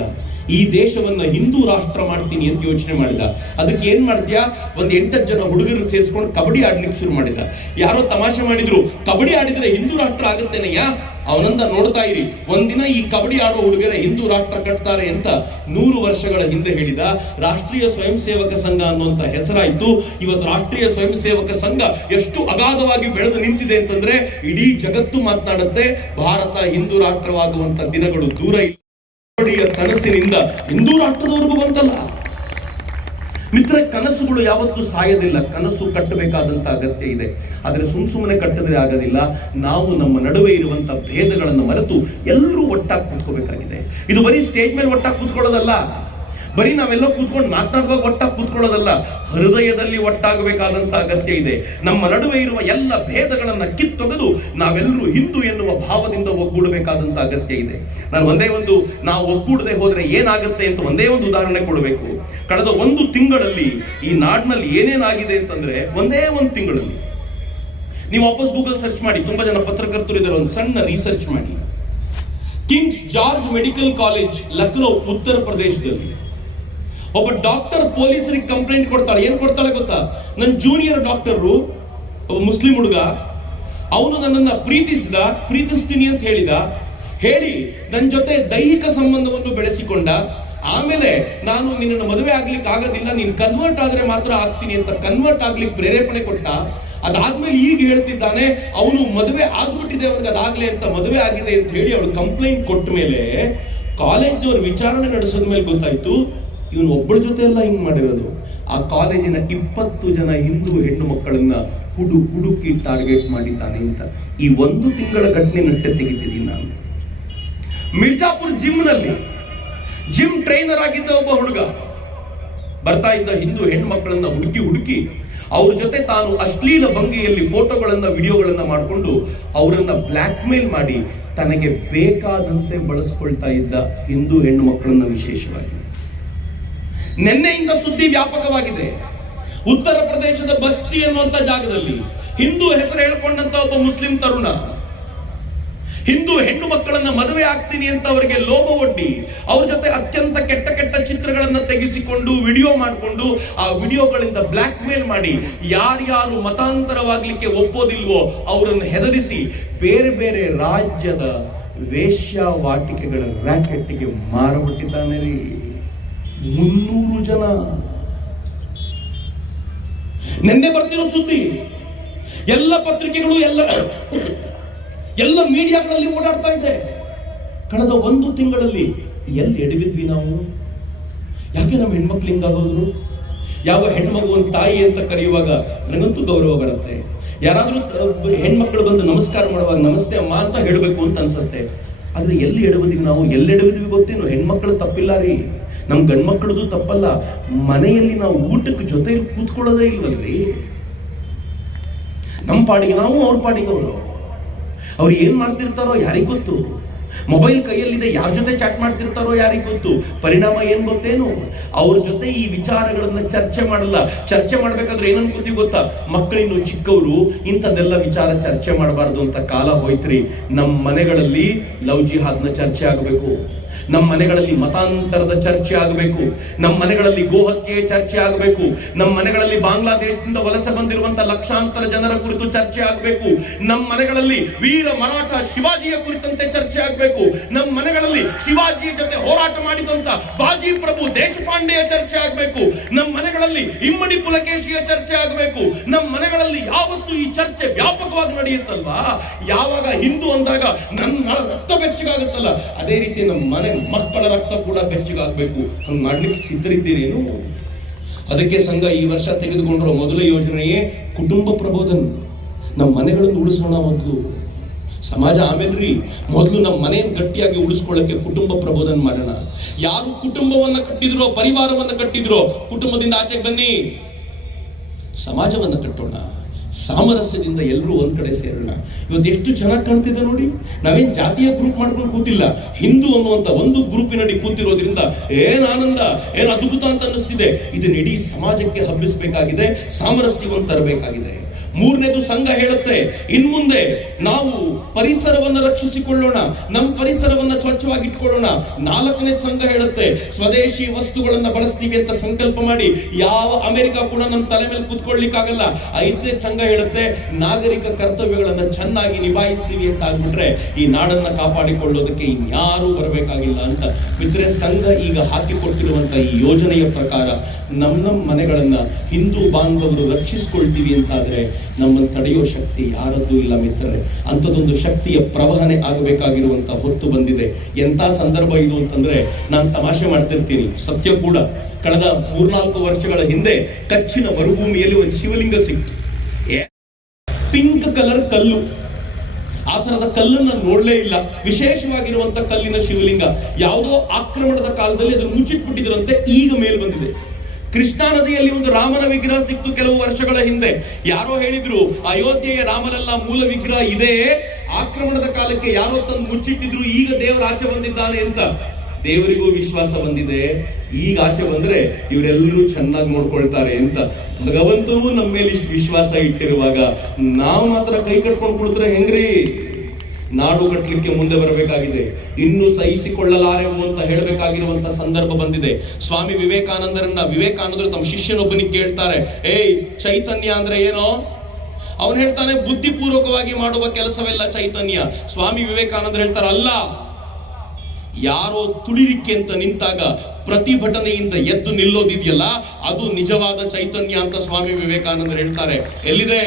ಈ ದೇಶವನ್ನ ಹಿಂದೂ ರಾಷ್ಟ್ರ ಮಾಡ್ತೀನಿ ಅಂತ ಯೋಚನೆ ಮಾಡಿದ. ಅದಕ್ಕೆ ಏನ್ ಮಾಡ್ತೀಯಾ, ಒಂದ್ 8 ಜನ ಹುಡುಗರು ಸೇರಿಸ್ಕೊಂಡು ಕಬಡ್ಡಿ ಆಡ್ಲಿಕ್ಕೆ ಶುರು ಮಾಡಿದ. ಯಾರೋ ತಮಾಷೆ ಮಾಡಿದ್ರು, ಕಬಡ್ಡಿ ಆಡಿದ್ರೆ ಹಿಂದೂ ರಾಷ್ಟ್ರ ಆಗುತ್ತೇನೆಯಾ? ಅವನಂದ ನೋಡ್ತಾ ಇರಿ, ಒಂದಿನ ಈ ಕಬಡ್ಡಿ ಆಡೋ ಹುಡುಗರ ಹಿಂದೂ ರಾಷ್ಟ್ರ ಕಟ್ತಾರೆ ಅಂತ 100 ವರ್ಷಗಳ ಹಿಂದೆ ಹೇಳಿದ. ರಾಷ್ಟ್ರೀಯ ಸ್ವಯಂ ಸೇವಕ ಸಂಘ ಅನ್ನುವಂತ ಹೆಸರಾಯ್ತು. ಇವತ್ತು ರಾಷ್ಟ್ರೀಯ ಸ್ವಯಂ ಸೇವಕ ಸಂಘ ಎಷ್ಟು ಅಗಾಧವಾಗಿ ಬೆಳೆದು ನಿಂತಿದೆ ಅಂತಂದ್ರೆ ಇಡೀ ಜಗತ್ತು ಮಾತನಾಡುತ್ತೆ. ಭಾರತ ಹಿಂದೂ ರಾಷ್ಟ್ರವಾಗುವಂತ ದಿನಗಳು ದೂರ ಇಲ್ಲ. ಕನಸಿನಿಂದ ಹಿಂದೂ ರಾಷ್ಟ್ರದವರೆಗೂ ಬಂತಲ್ಲ. ಮಿತ್ರ, ಕನಸುಗಳು ಯಾವತ್ತೂ ಸಾಯೋದಿಲ್ಲ. ಕನಸು ಕಟ್ಟಬೇಕಾದಂತ ಅಗತ್ಯ ಇದೆ. ಆದರೆ ಸುಮ್ಮನೆ ಕಟ್ಟಿದ್ರೆ ಆಗೋದಿಲ್ಲ. ನಾವು ನಮ್ಮ ನಡುವೆ ಇರುವಂತ ಭೇದಗಳನ್ನು ಮರೆತು ಎಲ್ಲರೂ ಒಟ್ಟಾಗಿ ಕೂತ್ಕೋಬೇಕಾಗಿದೆ. ಇದು ಬರೀ ಸ್ಟೇಜ್ ಮೇಲೆ ಒಟ್ಟಾಗಿ ಕೂತ್ಕೊಳ್ಳೋದಲ್ಲ, ಬರೀ ನಾವೆಲ್ಲ ಕೂತ್ಕೊಂಡು ಮಾತನಾಡುವಾಗ ಒಟ್ಟಾಗಿ ಕೂತ್ಕೊಳ್ಳೋದಲ್ಲ, ಹೃದಯದಲ್ಲಿ ಒಟ್ಟಾಗಬೇಕಾದಂತ ಅಗತ್ಯ ಇದೆ. ನಮ್ಮ ನಡುವೆ ಇರುವ ಎಲ್ಲ ಭೇದಗಳನ್ನ ಕಿತ್ತೊಗೆದು ನಾವೆಲ್ಲರೂ ಹಿಂದೂ ಎನ್ನುವ ಭಾವದಿಂದ ಒಗ್ಗೂಡಬೇಕಾದಂತ ಅಗತ್ಯ ಇದೆ. ನಾವು ಒಗ್ಗೂಡದೆ ಹೋದ್ರೆ ಏನಾಗುತ್ತೆ ಅಂತ ಒಂದೇ ಒಂದು ಉದಾಹರಣೆ ಕೊಡಬೇಕು. ಕಳೆದ 1 ತಿಂಗಳಲ್ಲಿ ಈ ನಾಡಿನಲ್ಲಿ ಏನೇನಾಗಿದೆ ಅಂತಂದ್ರೆ, ಒಂದೇ 1 ತಿಂಗಳಲ್ಲಿ ನೀವು ವಾಪಸ್ ಗೂಗಲ್ ಸರ್ಚ್ ಮಾಡಿ, ತುಂಬಾ ಜನ ಪತ್ರಕರ್ತರು ಇದ್ದಾರೆ, ಒಂದು ಸಣ್ಣ ರಿಸರ್ಚ್ ಮಾಡಿ. Kings George medical college, Lucknow, ಉತ್ತರ ಪ್ರದೇಶದಲ್ಲಿ ಒಬ್ಬ ಡಾಕ್ಟರ್ ಪೊಲೀಸರಿಗೆ ಕಂಪ್ಲೇಂಟ್ ಕೊಡ್ತಾಳೆ. ಏನ್ ಕೊಡ್ತಾಳೆ ಗೊತ್ತಾ? ನನ್ನ ಜೂನಿಯರ್ ಡಾಕ್ಟರು, ಒಬ್ಬ ಮುಸ್ಲಿಂ ಹುಡುಗ, ಅವನು ನನ್ನನ್ನ ಪ್ರೀತಿಸ್ತೀನಿ ಅಂತ ಹೇಳಿ ನನ್ನ ಜೊತೆ ದೈಹಿಕ ಸಂಬಂಧವನ್ನು ಬೆಳೆಸಿಕೊಂಡ. ಆಮೇಲೆ ನಾನು ನಿನ್ನನ್ನು ಮದುವೆ ಆಗ್ಲಿಕ್ಕೆ ಆಗೋದಿಲ್ಲ, ನೀನು ಕನ್ವರ್ಟ್ ಆದ್ರೆ ಮಾತ್ರ ಆಗ್ತೀನಿ ಅಂತ ಕನ್ವರ್ಟ್ ಆಗ್ಲಿಕ್ಕೆ ಪ್ರೇರೇಪಣೆ ಕೊಟ್ಟ. ಅದಾದ್ಮೇಲೆ ಈಗ ಹೇಳ್ತಿದ್ದಾನೆ ಅವನು ಮದುವೆ ಆಗ್ಬಿಟ್ಟಿದೆ, ಅವನಿಗೆ ಅದಾಗ್ಲಿ ಅಂತ ಮದುವೆ ಆಗಿದೆ ಅಂತ ಹೇಳಿ ಅವಳು ಕಂಪ್ಲೇಂಟ್ ಕೊಟ್ಟ ಮೇಲೆ ಕಾಲೇಜ್ನವ್ರು ವಿಚಾರಣೆ ನಡೆಸೋದ ಮೇಲೆ ಗೊತ್ತಾಯ್ತು ಇವನು ಒಬ್ಬಳ ಜೊತೆ ಎಲ್ಲ ಹಿಂಗ್ ಮಾಡಿರೋದು. ಆ ಕಾಲೇಜಿನ 20 ಜನ ಹಿಂದೂ ಹೆಣ್ಣು ಮಕ್ಕಳನ್ನ ಹುಡುಕಿ ಟಾರ್ಗೆಟ್ ಮಾಡಿದ್ದಾನೆ ಅಂತ ಈ 1 ತಿಂಗಳ ಘಟನೆನಷ್ಟೇ ತೆಗಿತಿದ್ದೀನಿ ನಾನು. ಮಿರ್ಜಾಪುರ್ ಜಿಮ್ ಟ್ರೈನರ್ ಆಗಿದ್ದ ಒಬ್ಬ ಹುಡುಗ ಬರ್ತಾ ಇದ್ದ ಹಿಂದೂ ಹೆಣ್ಣು ಮಕ್ಕಳನ್ನ ಹುಡುಕಿ ಅವ್ರ ಜೊತೆ ತಾನು ಅಶ್ಲೀಲ ಭಂಗಿಯಲ್ಲಿ ಫೋಟೋಗಳನ್ನ ವಿಡಿಯೋಗಳನ್ನ ಮಾಡಿಕೊಂಡು ಅವರನ್ನ ಬ್ಲ್ಯಾಕ್ ಮೇಲ್ ಮಾಡಿ ತನಗೆ ಬೇಕಾದಂತೆ ಬಳಸ್ಕೊಳ್ತಾ ಇದ್ದ ಹಿಂದೂ ಹೆಣ್ಣು ಮಕ್ಕಳನ್ನ ವಿಶೇಷವಾಗಿ. ನಿನ್ನೆಯಿಂದ ಸುದ್ದಿ ವ್ಯಾಪಕವಾಗಿದೆ. ಉತ್ತರ ಪ್ರದೇಶದ ಬಸ್ತಿ ಅನ್ನುವಂತ ಜಾಗದಲ್ಲಿ ಹಿಂದೂ ಹೆಸರು ಹೇಳ್ಕೊಂಡಂತ ಒಬ್ಬ ಮುಸ್ಲಿಂ ತರುಣ ಹಿಂದೂ ಹೆಣ್ಣು ಮಕ್ಕಳನ್ನ ಮದುವೆ ಆಗ್ತೀನಿ ಅಂತ ಅವರಿಗೆ ಲೋಭ ಒಡ್ಡಿ ಅವ್ರ ಜೊತೆ ಅತ್ಯಂತ ಕೆಟ್ಟ ಚಿತ್ರಗಳನ್ನ ತೆಗೆಸಿಕೊಂಡು ವಿಡಿಯೋ ಮಾಡಿಕೊಂಡು ಆ ವಿಡಿಯೋಗಳಿಂದ ಬ್ಲ್ಯಾಕ್ ಮೇಲ್ ಮಾಡಿ ಯಾರ್ಯಾರು ಮತಾಂತರವಾಗ್ಲಿಕ್ಕೆ ಒಪ್ಪೋದಿಲ್ವೋ ಅವರನ್ನು ಹೆದರಿಸಿ ಬೇರೆ ರಾಜ್ಯದ ವೇಶ್ಯಾವಾಟಿಕೆಗಳ ರ್ಯಾಕೆಟ್ಗೆ ಮಾರಬಿಟ್ಟಿದ್ದಾನೆ ರೀ. 300 ಜನ. ನಿನ್ನೆ ಬರ್ತಿರೋ ಸುದ್ದಿ ಎಲ್ಲ ಪತ್ರಿಕೆಗಳು ಎಲ್ಲ ಮೀಡಿಯಾಗಳಲ್ಲಿ ಓಡಾಡ್ತಾ ಇದೆ. ಕಳೆದ 1 ತಿಂಗಳಲ್ಲಿ ಎಲ್ಲಿ ಎಡವಿದ್ವಿ ನಾವು? ಯಾಕೆ ನಮ್ಮ ಹೆಣ್ಮಕ್ಳು ಹಿಂಗಾಗೋದ್ರು? ಯಾವ ಹೆಣ್ಮಗು ಒಂದು ತಾಯಿ ಅಂತ ಕರೆಯುವಾಗ ನನಗಂತೂ ಗೌರವ ಬರುತ್ತೆ. ಯಾರಾದ್ರೂ ಹೆಣ್ಮಕ್ಳು ಬಂದು ನಮಸ್ಕಾರ ಮಾಡುವಾಗ ನಮಸ್ತೆ ಅಮ್ಮ ಅಂತ ಹೇಳಬೇಕು ಅಂತ ಅನ್ಸುತ್ತೆ. ಆದ್ರೆ ಎಲ್ಲಿ ಎಡವಿದ್ವಿ ಗೊತ್ತೇನು? ಹೆಣ್ಮಕ್ಳು ತಪ್ಪಿಲ್ಲ ರೀ, ನಮ್ ಗಂಡ್ಮಕ್ಳದು ತಪ್ಪಲ್ಲ. ಮನೆಯಲ್ಲಿ ನಾವು ಊಟಕ್ಕೆ ಜೊತೆ ಕೂತ್ಕೊಳ್ಳೋದೇ ಇಲ್ವಲ್ರಿ. ನಮ್ಮ ಪಾಡಿಗೆ ನಾವು, ಅವ್ರ ಪಾಡಿಗೆ ಅವರು. ಅವ್ರು ಏನ್ ಮಾಡ್ತಿರ್ತಾರೋ ಯಾರಿಗ್ ಗೊತ್ತು? ಮೊಬೈಲ್ ಕೈಯಲ್ಲಿದೆ, ಯಾರ ಜೊತೆ ಚಾಟ್ ಮಾಡ್ತಿರ್ತಾರೋ ಯಾರಿಗ್ ಗೊತ್ತು? ಪರಿಣಾಮ ಏನ್ ಗೊತ್ತೇನು? ಅವ್ರ ಜೊತೆ ಈ ವಿಚಾರಗಳನ್ನ ಚರ್ಚೆ ಮಾಡಲ್ಲ. ಚರ್ಚೆ ಮಾಡ್ಬೇಕಾದ್ರೆ ಏನ್ ಅನ್ಕೋತೀವಿ ಗೊತ್ತಾ? ಮಕ್ಕಳಿನ್ನು ಚಿಕ್ಕವರು, ಇಂಥದ್ದೆಲ್ಲ ವಿಚಾರ ಚರ್ಚೆ ಮಾಡಬಾರ್ದು ಅಂತ ಕಾಲ ಹೋಯ್ತ್ರಿ. ನಮ್ಮ ಮನೆಗಳಲ್ಲಿ ಲವ್ ಜಿಹಾದ್ನ ಚರ್ಚೆ ಆಗಬೇಕು, ನಮ್ಮ ಮನೆಗಳಲ್ಲಿ ಮತಾಂತರದ ಚರ್ಚೆ ಆಗಬೇಕು, ನಮ್ಮ ಮನೆಗಳಲ್ಲಿ ಗೋಹತ್ಯೆ ಚರ್ಚೆ ಆಗಬೇಕು, ನಮ್ಮ ಮನೆಗಳಲ್ಲಿ ಬಾಂಗ್ಲಾದೇಶದಿಂದ ವಲಸೆ ಬಂದಿರುವಂತ ಲಕ್ಷಾಂತರ ಜನರ ಕುರಿತು ಚರ್ಚೆ ಆಗಬೇಕು, ನಮ್ಮ ಮನೆಗಳಲ್ಲಿ ವೀರ ಮರಾಠ ಶಿವಾಜಿಯ ಕುರಿತಂತೆ ಚರ್ಚೆ ಆಗಬೇಕು, ನಮ್ಮ ಮನೆಗಳಲ್ಲಿ ಶಿವಾಜಿಯ ಜೊತೆ ಹೋರಾಟ ಮಾಡಿದಂತ ಬಾಜಿ ಪ್ರಭು ದೇಶಪಾಂಡೆಯ ಚರ್ಚೆ ಆಗಬೇಕು, ನಮ್ಮ ಮನೆಗಳಲ್ಲಿ ಇಮ್ಮಡಿ ಪುಲಕೇಶಿಯ ಚರ್ಚೆ ಆಗಬೇಕು. ನಮ್ಮ ಮನೆಗಳಲ್ಲಿ ಯಾವತ್ತೂ ಈ ಚರ್ಚೆ ವ್ಯಾಪಕವಾಗಿ ನಡೆಯುತ್ತಲ್ವಾ? ಯಾವಾಗ ಹಿಂದೂ ಅಂದಾಗ ನನ್ನ ರಕ್ತ ಬೆಚ್ಚಗಾಗುತ್ತಲ್ಲ, ಅದೇ ರೀತಿ ನಮ್ಮ ಮನೆ ಮಕ್ಕಳ ರಕ್ತ ಕೂಡ ಬೆಚ್ಚಗಾಗಬೇಕು. ಹಂಗ್ ಮಾಡ್ಲಿಕ್ಕೆ ಸಿದ್ಧರಿದ್ದೀರೇನು? ಅದಕ್ಕೆ ಸಂಘ ಈ ವರ್ಷ ತೆಗೆದುಕೊಂಡಿರೋ ಮೊದಲ ಯೋಜನೆಯೇ ಕುಟುಂಬ ಪ್ರಬೋಧನ. ನಮ್ಮ ಮನೆಗಳನ್ನು ಉಳಿಸೋಣ ಮೊದಲು, ಸಮಾಜ ಆಮೇಲ್ರಿ. ಮೊದಲು ನಮ್ಮ ಮನೆಯನ್ನು ಗಟ್ಟಿಯಾಗಿ ಉಳಿಸ್ಕೊಳ್ಳಕ್ಕೆ ಕುಟುಂಬ ಪ್ರಬೋಧನ ಮಾಡೋಣ. ಯಾರು ಕುಟುಂಬವನ್ನ ಕಟ್ಟಿದ್ರೋ, ಪರಿವಾರವನ್ನ ಕಟ್ಟಿದ್ರೋ, ಕುಟುಂಬದಿಂದ ಆಚೆಗೆ ಬನ್ನಿ, ಸಮಾಜವನ್ನ ಕಟ್ಟೋಣ. ಸಾಮರಸ್ಯದಿಂದ ಎಲ್ಲರೂ ಒಂದ್ ಕಡೆ ಸೇರೋಣ. ಇವತ್ತು ಎಷ್ಟು ಚೆನ್ನಾಗಿ ಕಾಣ್ತಿದೆ ನೋಡಿ. ನಾವೇನ್ ಜಾತಿಯ ಗ್ರೂಪ್ ಮಾಡ್ಕೊಂಡು ಕೂತಿಲ್ಲ, ಹಿಂದೂ ಅನ್ನುವಂತ ಒಂದು ಗ್ರೂಪಿನಡಿ ಕೂತಿರೋದ್ರಿಂದ ಏನ್ ಆನಂದ, ಏನ್ ಅದ್ಭುತ ಅಂತ ಅನ್ನಿಸ್ತಿದೆ. ಇದನ್ನ ಇಡೀ ಸಮಾಜಕ್ಕೆ ಹಬ್ಬಿಸಬೇಕಾಗಿದೆ, ಸಾಮರಸ್ಯವನ್ನು ತರಬೇಕಾಗಿದೆ. ಮೂರನೇದು ಸಂಘ ಹೇಳುತ್ತೆ ಇನ್ಮುಂದೆ ನಾವು ಪರಿಸರವನ್ನು ರಕ್ಷಿಸಿಕೊಳ್ಳೋಣ, ನಮ್ಮ ಪರಿಸರವನ್ನ ಸ್ವಚ್ಛವಾಗಿ ಇಟ್ಕೊಳ್ಳೋಣ. ನಾಲ್ಕನೇ ಸಂಘ ಹೇಳುತ್ತೆ ಸ್ವದೇಶಿ ವಸ್ತುಗಳನ್ನ ಬಳಸ್ತೀವಿ ಅಂತ ಸಂಕಲ್ಪ ಮಾಡಿ ಯಾವ ಅಮೆರಿಕ ಕೂಡ ನಮ್ಮ ತಲೆ ಮೇಲೆ ಕುತ್ಕೊಳ್ಳಿಕ್ಕಾಗಲ್ಲ. ಐದನೇ ಸಂಘ ಹೇಳುತ್ತೆ ನಾಗರಿಕ ಕರ್ತವ್ಯಗಳನ್ನ ಚೆನ್ನಾಗಿ ನಿಭಾಯಿಸ್ತೀವಿ ಅಂತ ಆಗ್ಬಿಟ್ರೆ ಈ ನಾಡನ್ನ ಕಾಪಾಡಿಕೊಳ್ಳೋದಕ್ಕೆ ಇನ್ಯಾರೂ ಬರಬೇಕಾಗಿಲ್ಲ ಅಂತ. ಮಿತ್ರೆ, ಸಂಘ ಈಗ ಹಾಕಿಕೊಟ್ಟಿರುವಂತ ಈ ಯೋಜನೆಯ ಪ್ರಕಾರ ನಮ್ಮ ಮನೆಗಳನ್ನ ಹಿಂದೂ ಬಾಂಧವರು ರಕ್ಷಿಸಿಕೊಳ್ತೀವಿ ಅಂತಾದ್ರೆ ನಮ್ಮನ್ನು ತಡೆಯೋ ಶಕ್ತಿ ಯಾರದ್ದು ಇಲ್ಲ ಮಿತ್ರರೇ. ಅಂಥದ್ದೊಂದು ಶಕ್ತಿಯ ಪ್ರವಹನೆ ಆಗಬೇಕಾಗಿರುವಂತ ಹೊತ್ತು ಬಂದಿದೆ. ಎಂತ ಸಂದರ್ಭ ಇದು ಅಂತಂದ್ರೆ, ನಾನು ತಮಾಷೆ ಮಾಡ್ತಿರ್ತೀನಿ, ಸತ್ಯ ಕೂಡ. ಕಳೆದ 3-4 ವರ್ಷಗಳ ಹಿಂದೆ ಕಚ್ಚಿನ ಮರುಭೂಮಿಯಲ್ಲಿ ಒಂದು ಶಿವಲಿಂಗ ಸಿಕ್ತು. ಪಿಂಕ್ ಕಲರ್ ಕಲ್ಲು, ಆ ತರದ ಕಲ್ಲನ್ನು ನೋಡ್ಲೇ ಇಲ್ಲ. ವಿಶೇಷವಾಗಿರುವಂತ ಕಲ್ಲಿನ ಶಿವಲಿಂಗ. ಯಾವುದೋ ಆಕ್ರಮಣದ ಕಾಲದಲ್ಲಿ ಅದನ್ನು ಮುಚ್ಚಿಟ್ಬಿಟ್ಟಿದ್ರಂತೆ, ಈಗ ಮೇಲ್ ಬಂದಿದೆ. ಕೃಷ್ಣಾ ನದಿಯಲ್ಲಿ ಒಂದು ರಾಮನ ವಿಗ್ರಹ ಸಿಕ್ತು ಕೆಲವು ವರ್ಷಗಳ ಹಿಂದೆ. ಯಾರೋ ಹೇಳಿದ್ರು ಅಯೋಧ್ಯೆಯ ರಾಮನೆಲ್ಲ ಮೂಲ ವಿಗ್ರಹ ಇದೆ, ಆಕ್ರಮಣದ ಕಾಲಕ್ಕೆ ಯಾರೋ ತಂದು ಮುಚ್ಚಿಟ್ಟಿದ್ರು, ಈಗ ದೇವರ ಆಚೆ ಬಂದಿದ್ದಾನೆ ಅಂತ. ದೇವರಿಗೂ ವಿಶ್ವಾಸ ಬಂದಿದೆ, ಈಗ ಆಚೆ ಬಂದ್ರೆ ಇವರೆಲ್ಲರೂ ಚೆನ್ನಾಗಿ ನೋಡ್ಕೊಳ್ತಾರೆ ಅಂತ. ಭಗವಂತನೂ ನಮ್ಮ ಮೇಲೆ ಇಷ್ಟು ವಿಶ್ವಾಸ ಇಟ್ಟಿರುವಾಗ ನಾವು ಮಾತ್ರ ಕೈ ಕಟ್ಕೊಂಡು ಕುಳಿತರೆ ಹೆಂಗ್ರಿ? ನಾಡು ಕಟ್ಟಲಿಕ್ಕೆ ಮುಂದೆ ಬರಬೇಕಾಗಿದೆ. ಇನ್ನು ಸಹಿಸಿಕೊಳ್ಳಲಾರೆವು ಅಂತ ಹೇಳಬೇಕಾಗಿರುವಂತ ಸಂದರ್ಭ ಬಂದಿದೆ. ಸ್ವಾಮಿ ವಿವೇಕಾನಂದರು ತಮ್ಮ ಶಿಷ್ಯನೊಬ್ಬನಿಗೆ ಕೇಳ್ತಾರೆ, ಏಯ್ ಚೈತನ್ಯ ಅಂದ್ರೆ ಏನೋ? ಅವನು ಹೇಳ್ತಾನೆ, ಬುದ್ಧಿಪೂರ್ವಕವಾಗಿ ಮಾಡುವ ಕೆಲಸವೆಲ್ಲ ಚೈತನ್ಯ. ಸ್ವಾಮಿ ವಿವೇಕಾನಂದರು ಹೇಳ್ತಾರೆ, ಅಲ್ಲ, ಯಾರೋ ತುಳಿಲಿಕ್ಕೆ ಅಂತ ನಿಂತಾಗ ಪ್ರತಿಭಟನೆಯಿಂದ ಎದ್ದು ನಿಲ್ಲೋದಿದೆಯಲ್ಲ, ಅದು ನಿಜವಾದ ಚೈತನ್ಯ ಅಂತ ಸ್ವಾಮಿ ವಿವೇಕಾನಂದರು ಹೇಳ್ತಾರೆ. ಎಲ್ಲಿದೆ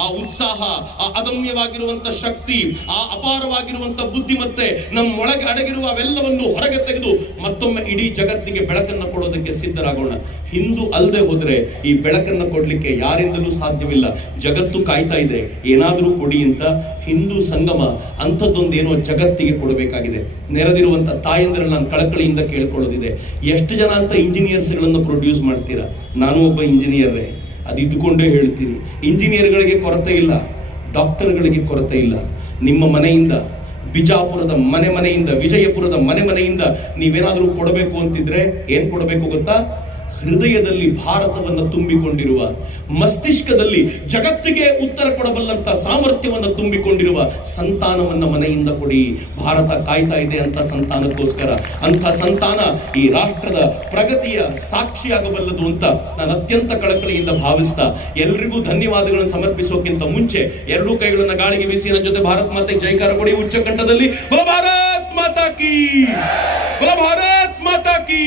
ಆ ಉತ್ಸಾಹ, ಆ ಅದಮ್ಯವಾಗಿರುವಂತ ಶಕ್ತಿ, ಆ ಅಪಾರವಾಗಿರುವಂತ ಬುದ್ಧಿಮತ್ತೆ? ನಮ್ಮೊಳಗೆ ಅಡಗಿರುವ ಅವೆಲ್ಲವನ್ನು ಹೊರಗೆ ತೆಗೆದು ಮತ್ತೊಮ್ಮೆ ಇಡೀ ಜಗತ್ತಿಗೆ ಬೆಳಕನ್ನು ಕೊಡೋದಕ್ಕೆ ಸಿದ್ಧರಾಗೋಣ. ಹಿಂದೂ ಅಲ್ಲದೆ ಹೋದ್ರೆ ಈ ಬೆಳಕನ್ನು ಕೊಡ್ಲಿಕ್ಕೆ ಯಾರಿಂದಲೂ ಸಾಧ್ಯವಿಲ್ಲ. ಜಗತ್ತು ಕಾಯ್ತಾ ಇದೆ, ಏನಾದರೂ ಕೊಡಿ ಅಂತ. ಹಿಂದೂ ಸಂಗಮ ಅಂಥದ್ದೊಂದೇನೋ ಜಗತ್ತಿಗೆ ಕೊಡಬೇಕಾಗಿದೆ. ನೆರೆದಿರುವಂತ ತಾಯಂದಿರನ್ನು ನಾನು ಕಳಕಳಿಯಿಂದ ಕೇಳ್ಕೊಳ್ಳೋದಿದೆ, ಎಷ್ಟು ಜನ ಅಂತ ಇಂಜಿನಿಯರ್ಸ್ಗಳನ್ನು ಪ್ರೊಡ್ಯೂಸ್ ಮಾಡ್ತೀರಾ? ನಾನು ಒಬ್ಬ ಇಂಜಿನಿಯರೇ, ಅದು ಇದ್ದುಕೊಂಡೇ ಹೇಳ್ತೀನಿ. ಇಂಜಿನಿಯರ್ಗಳಿಗೆ ಕೊರತೆ ಇಲ್ಲ, ಡಾಕ್ಟರ್ಗಳಿಗೆ ಕೊರತೆ ಇಲ್ಲ. ನಿಮ್ಮ ಮನೆಯಿಂದ, ಬಿಜಾಪುರದ ಮನೆಯಿಂದ, ವಿಜಯಪುರದ ಮನೆಯಿಂದ ನೀವೇನಾದರೂ ಕೊಡಬೇಕು ಅಂತಿದ್ರೆ ಏನ್ ಕೊಡಬೇಕು ಗೊತ್ತಾ? ಹೃದಯದಲ್ಲಿ ಭಾರತವನ್ನು ತುಂಬಿಕೊಂಡಿರುವ, ಮಸ್ತಿಷ್ಕದಲ್ಲಿ ಜಗತ್ತಿಗೆ ಉತ್ತರ ಕೊಡಬಲ್ಲಂತ ಸಾಮರ್ಥ್ಯವನ್ನು ತುಂಬಿಕೊಂಡಿರುವ ಸಂತಾನವನ್ನ ಮನೆಯಿಂದ ಕೊಡಿ. ಭಾರತ ಕಾಯ್ತಾ ಇದೆ ಅಂತ ಸಂತಾನಕ್ಕೋಸ್ಕರ. ಅಂತ ಸಂತಾನ ಈ ರಾಷ್ಟ್ರದ ಪ್ರಗತಿಯ ಸಾಕ್ಷಿಯಾಗಬಲ್ಲದು ಅಂತ ನಾನು ಅತ್ಯಂತ ಕಳಕಳಿಯಿಂದ ಭಾವಿಸ್ತಾ ಎಲ್ರಿಗೂ ಧನ್ಯವಾದಗಳನ್ನು ಸಮರ್ಪಿಸೋಕ್ಕಿಂತ ಮುಂಚೆ ಎರಡೂ ಕೈಗಳನ್ನ ಗಾಳಿಗೆ ಬೀಸಿ ನನ್ನ ಜೊತೆ ಭಾರತ್ ಮಾತೆ ಜೈಕಾರ ಕೊಡಿ ಉಚ್ಚ ಕಂಠದಲ್ಲಿ. ಭಾರತ್ ಮಾತಾ ಕೀ, ಭಾರತ್ ಮಾತಾ ಕೀ.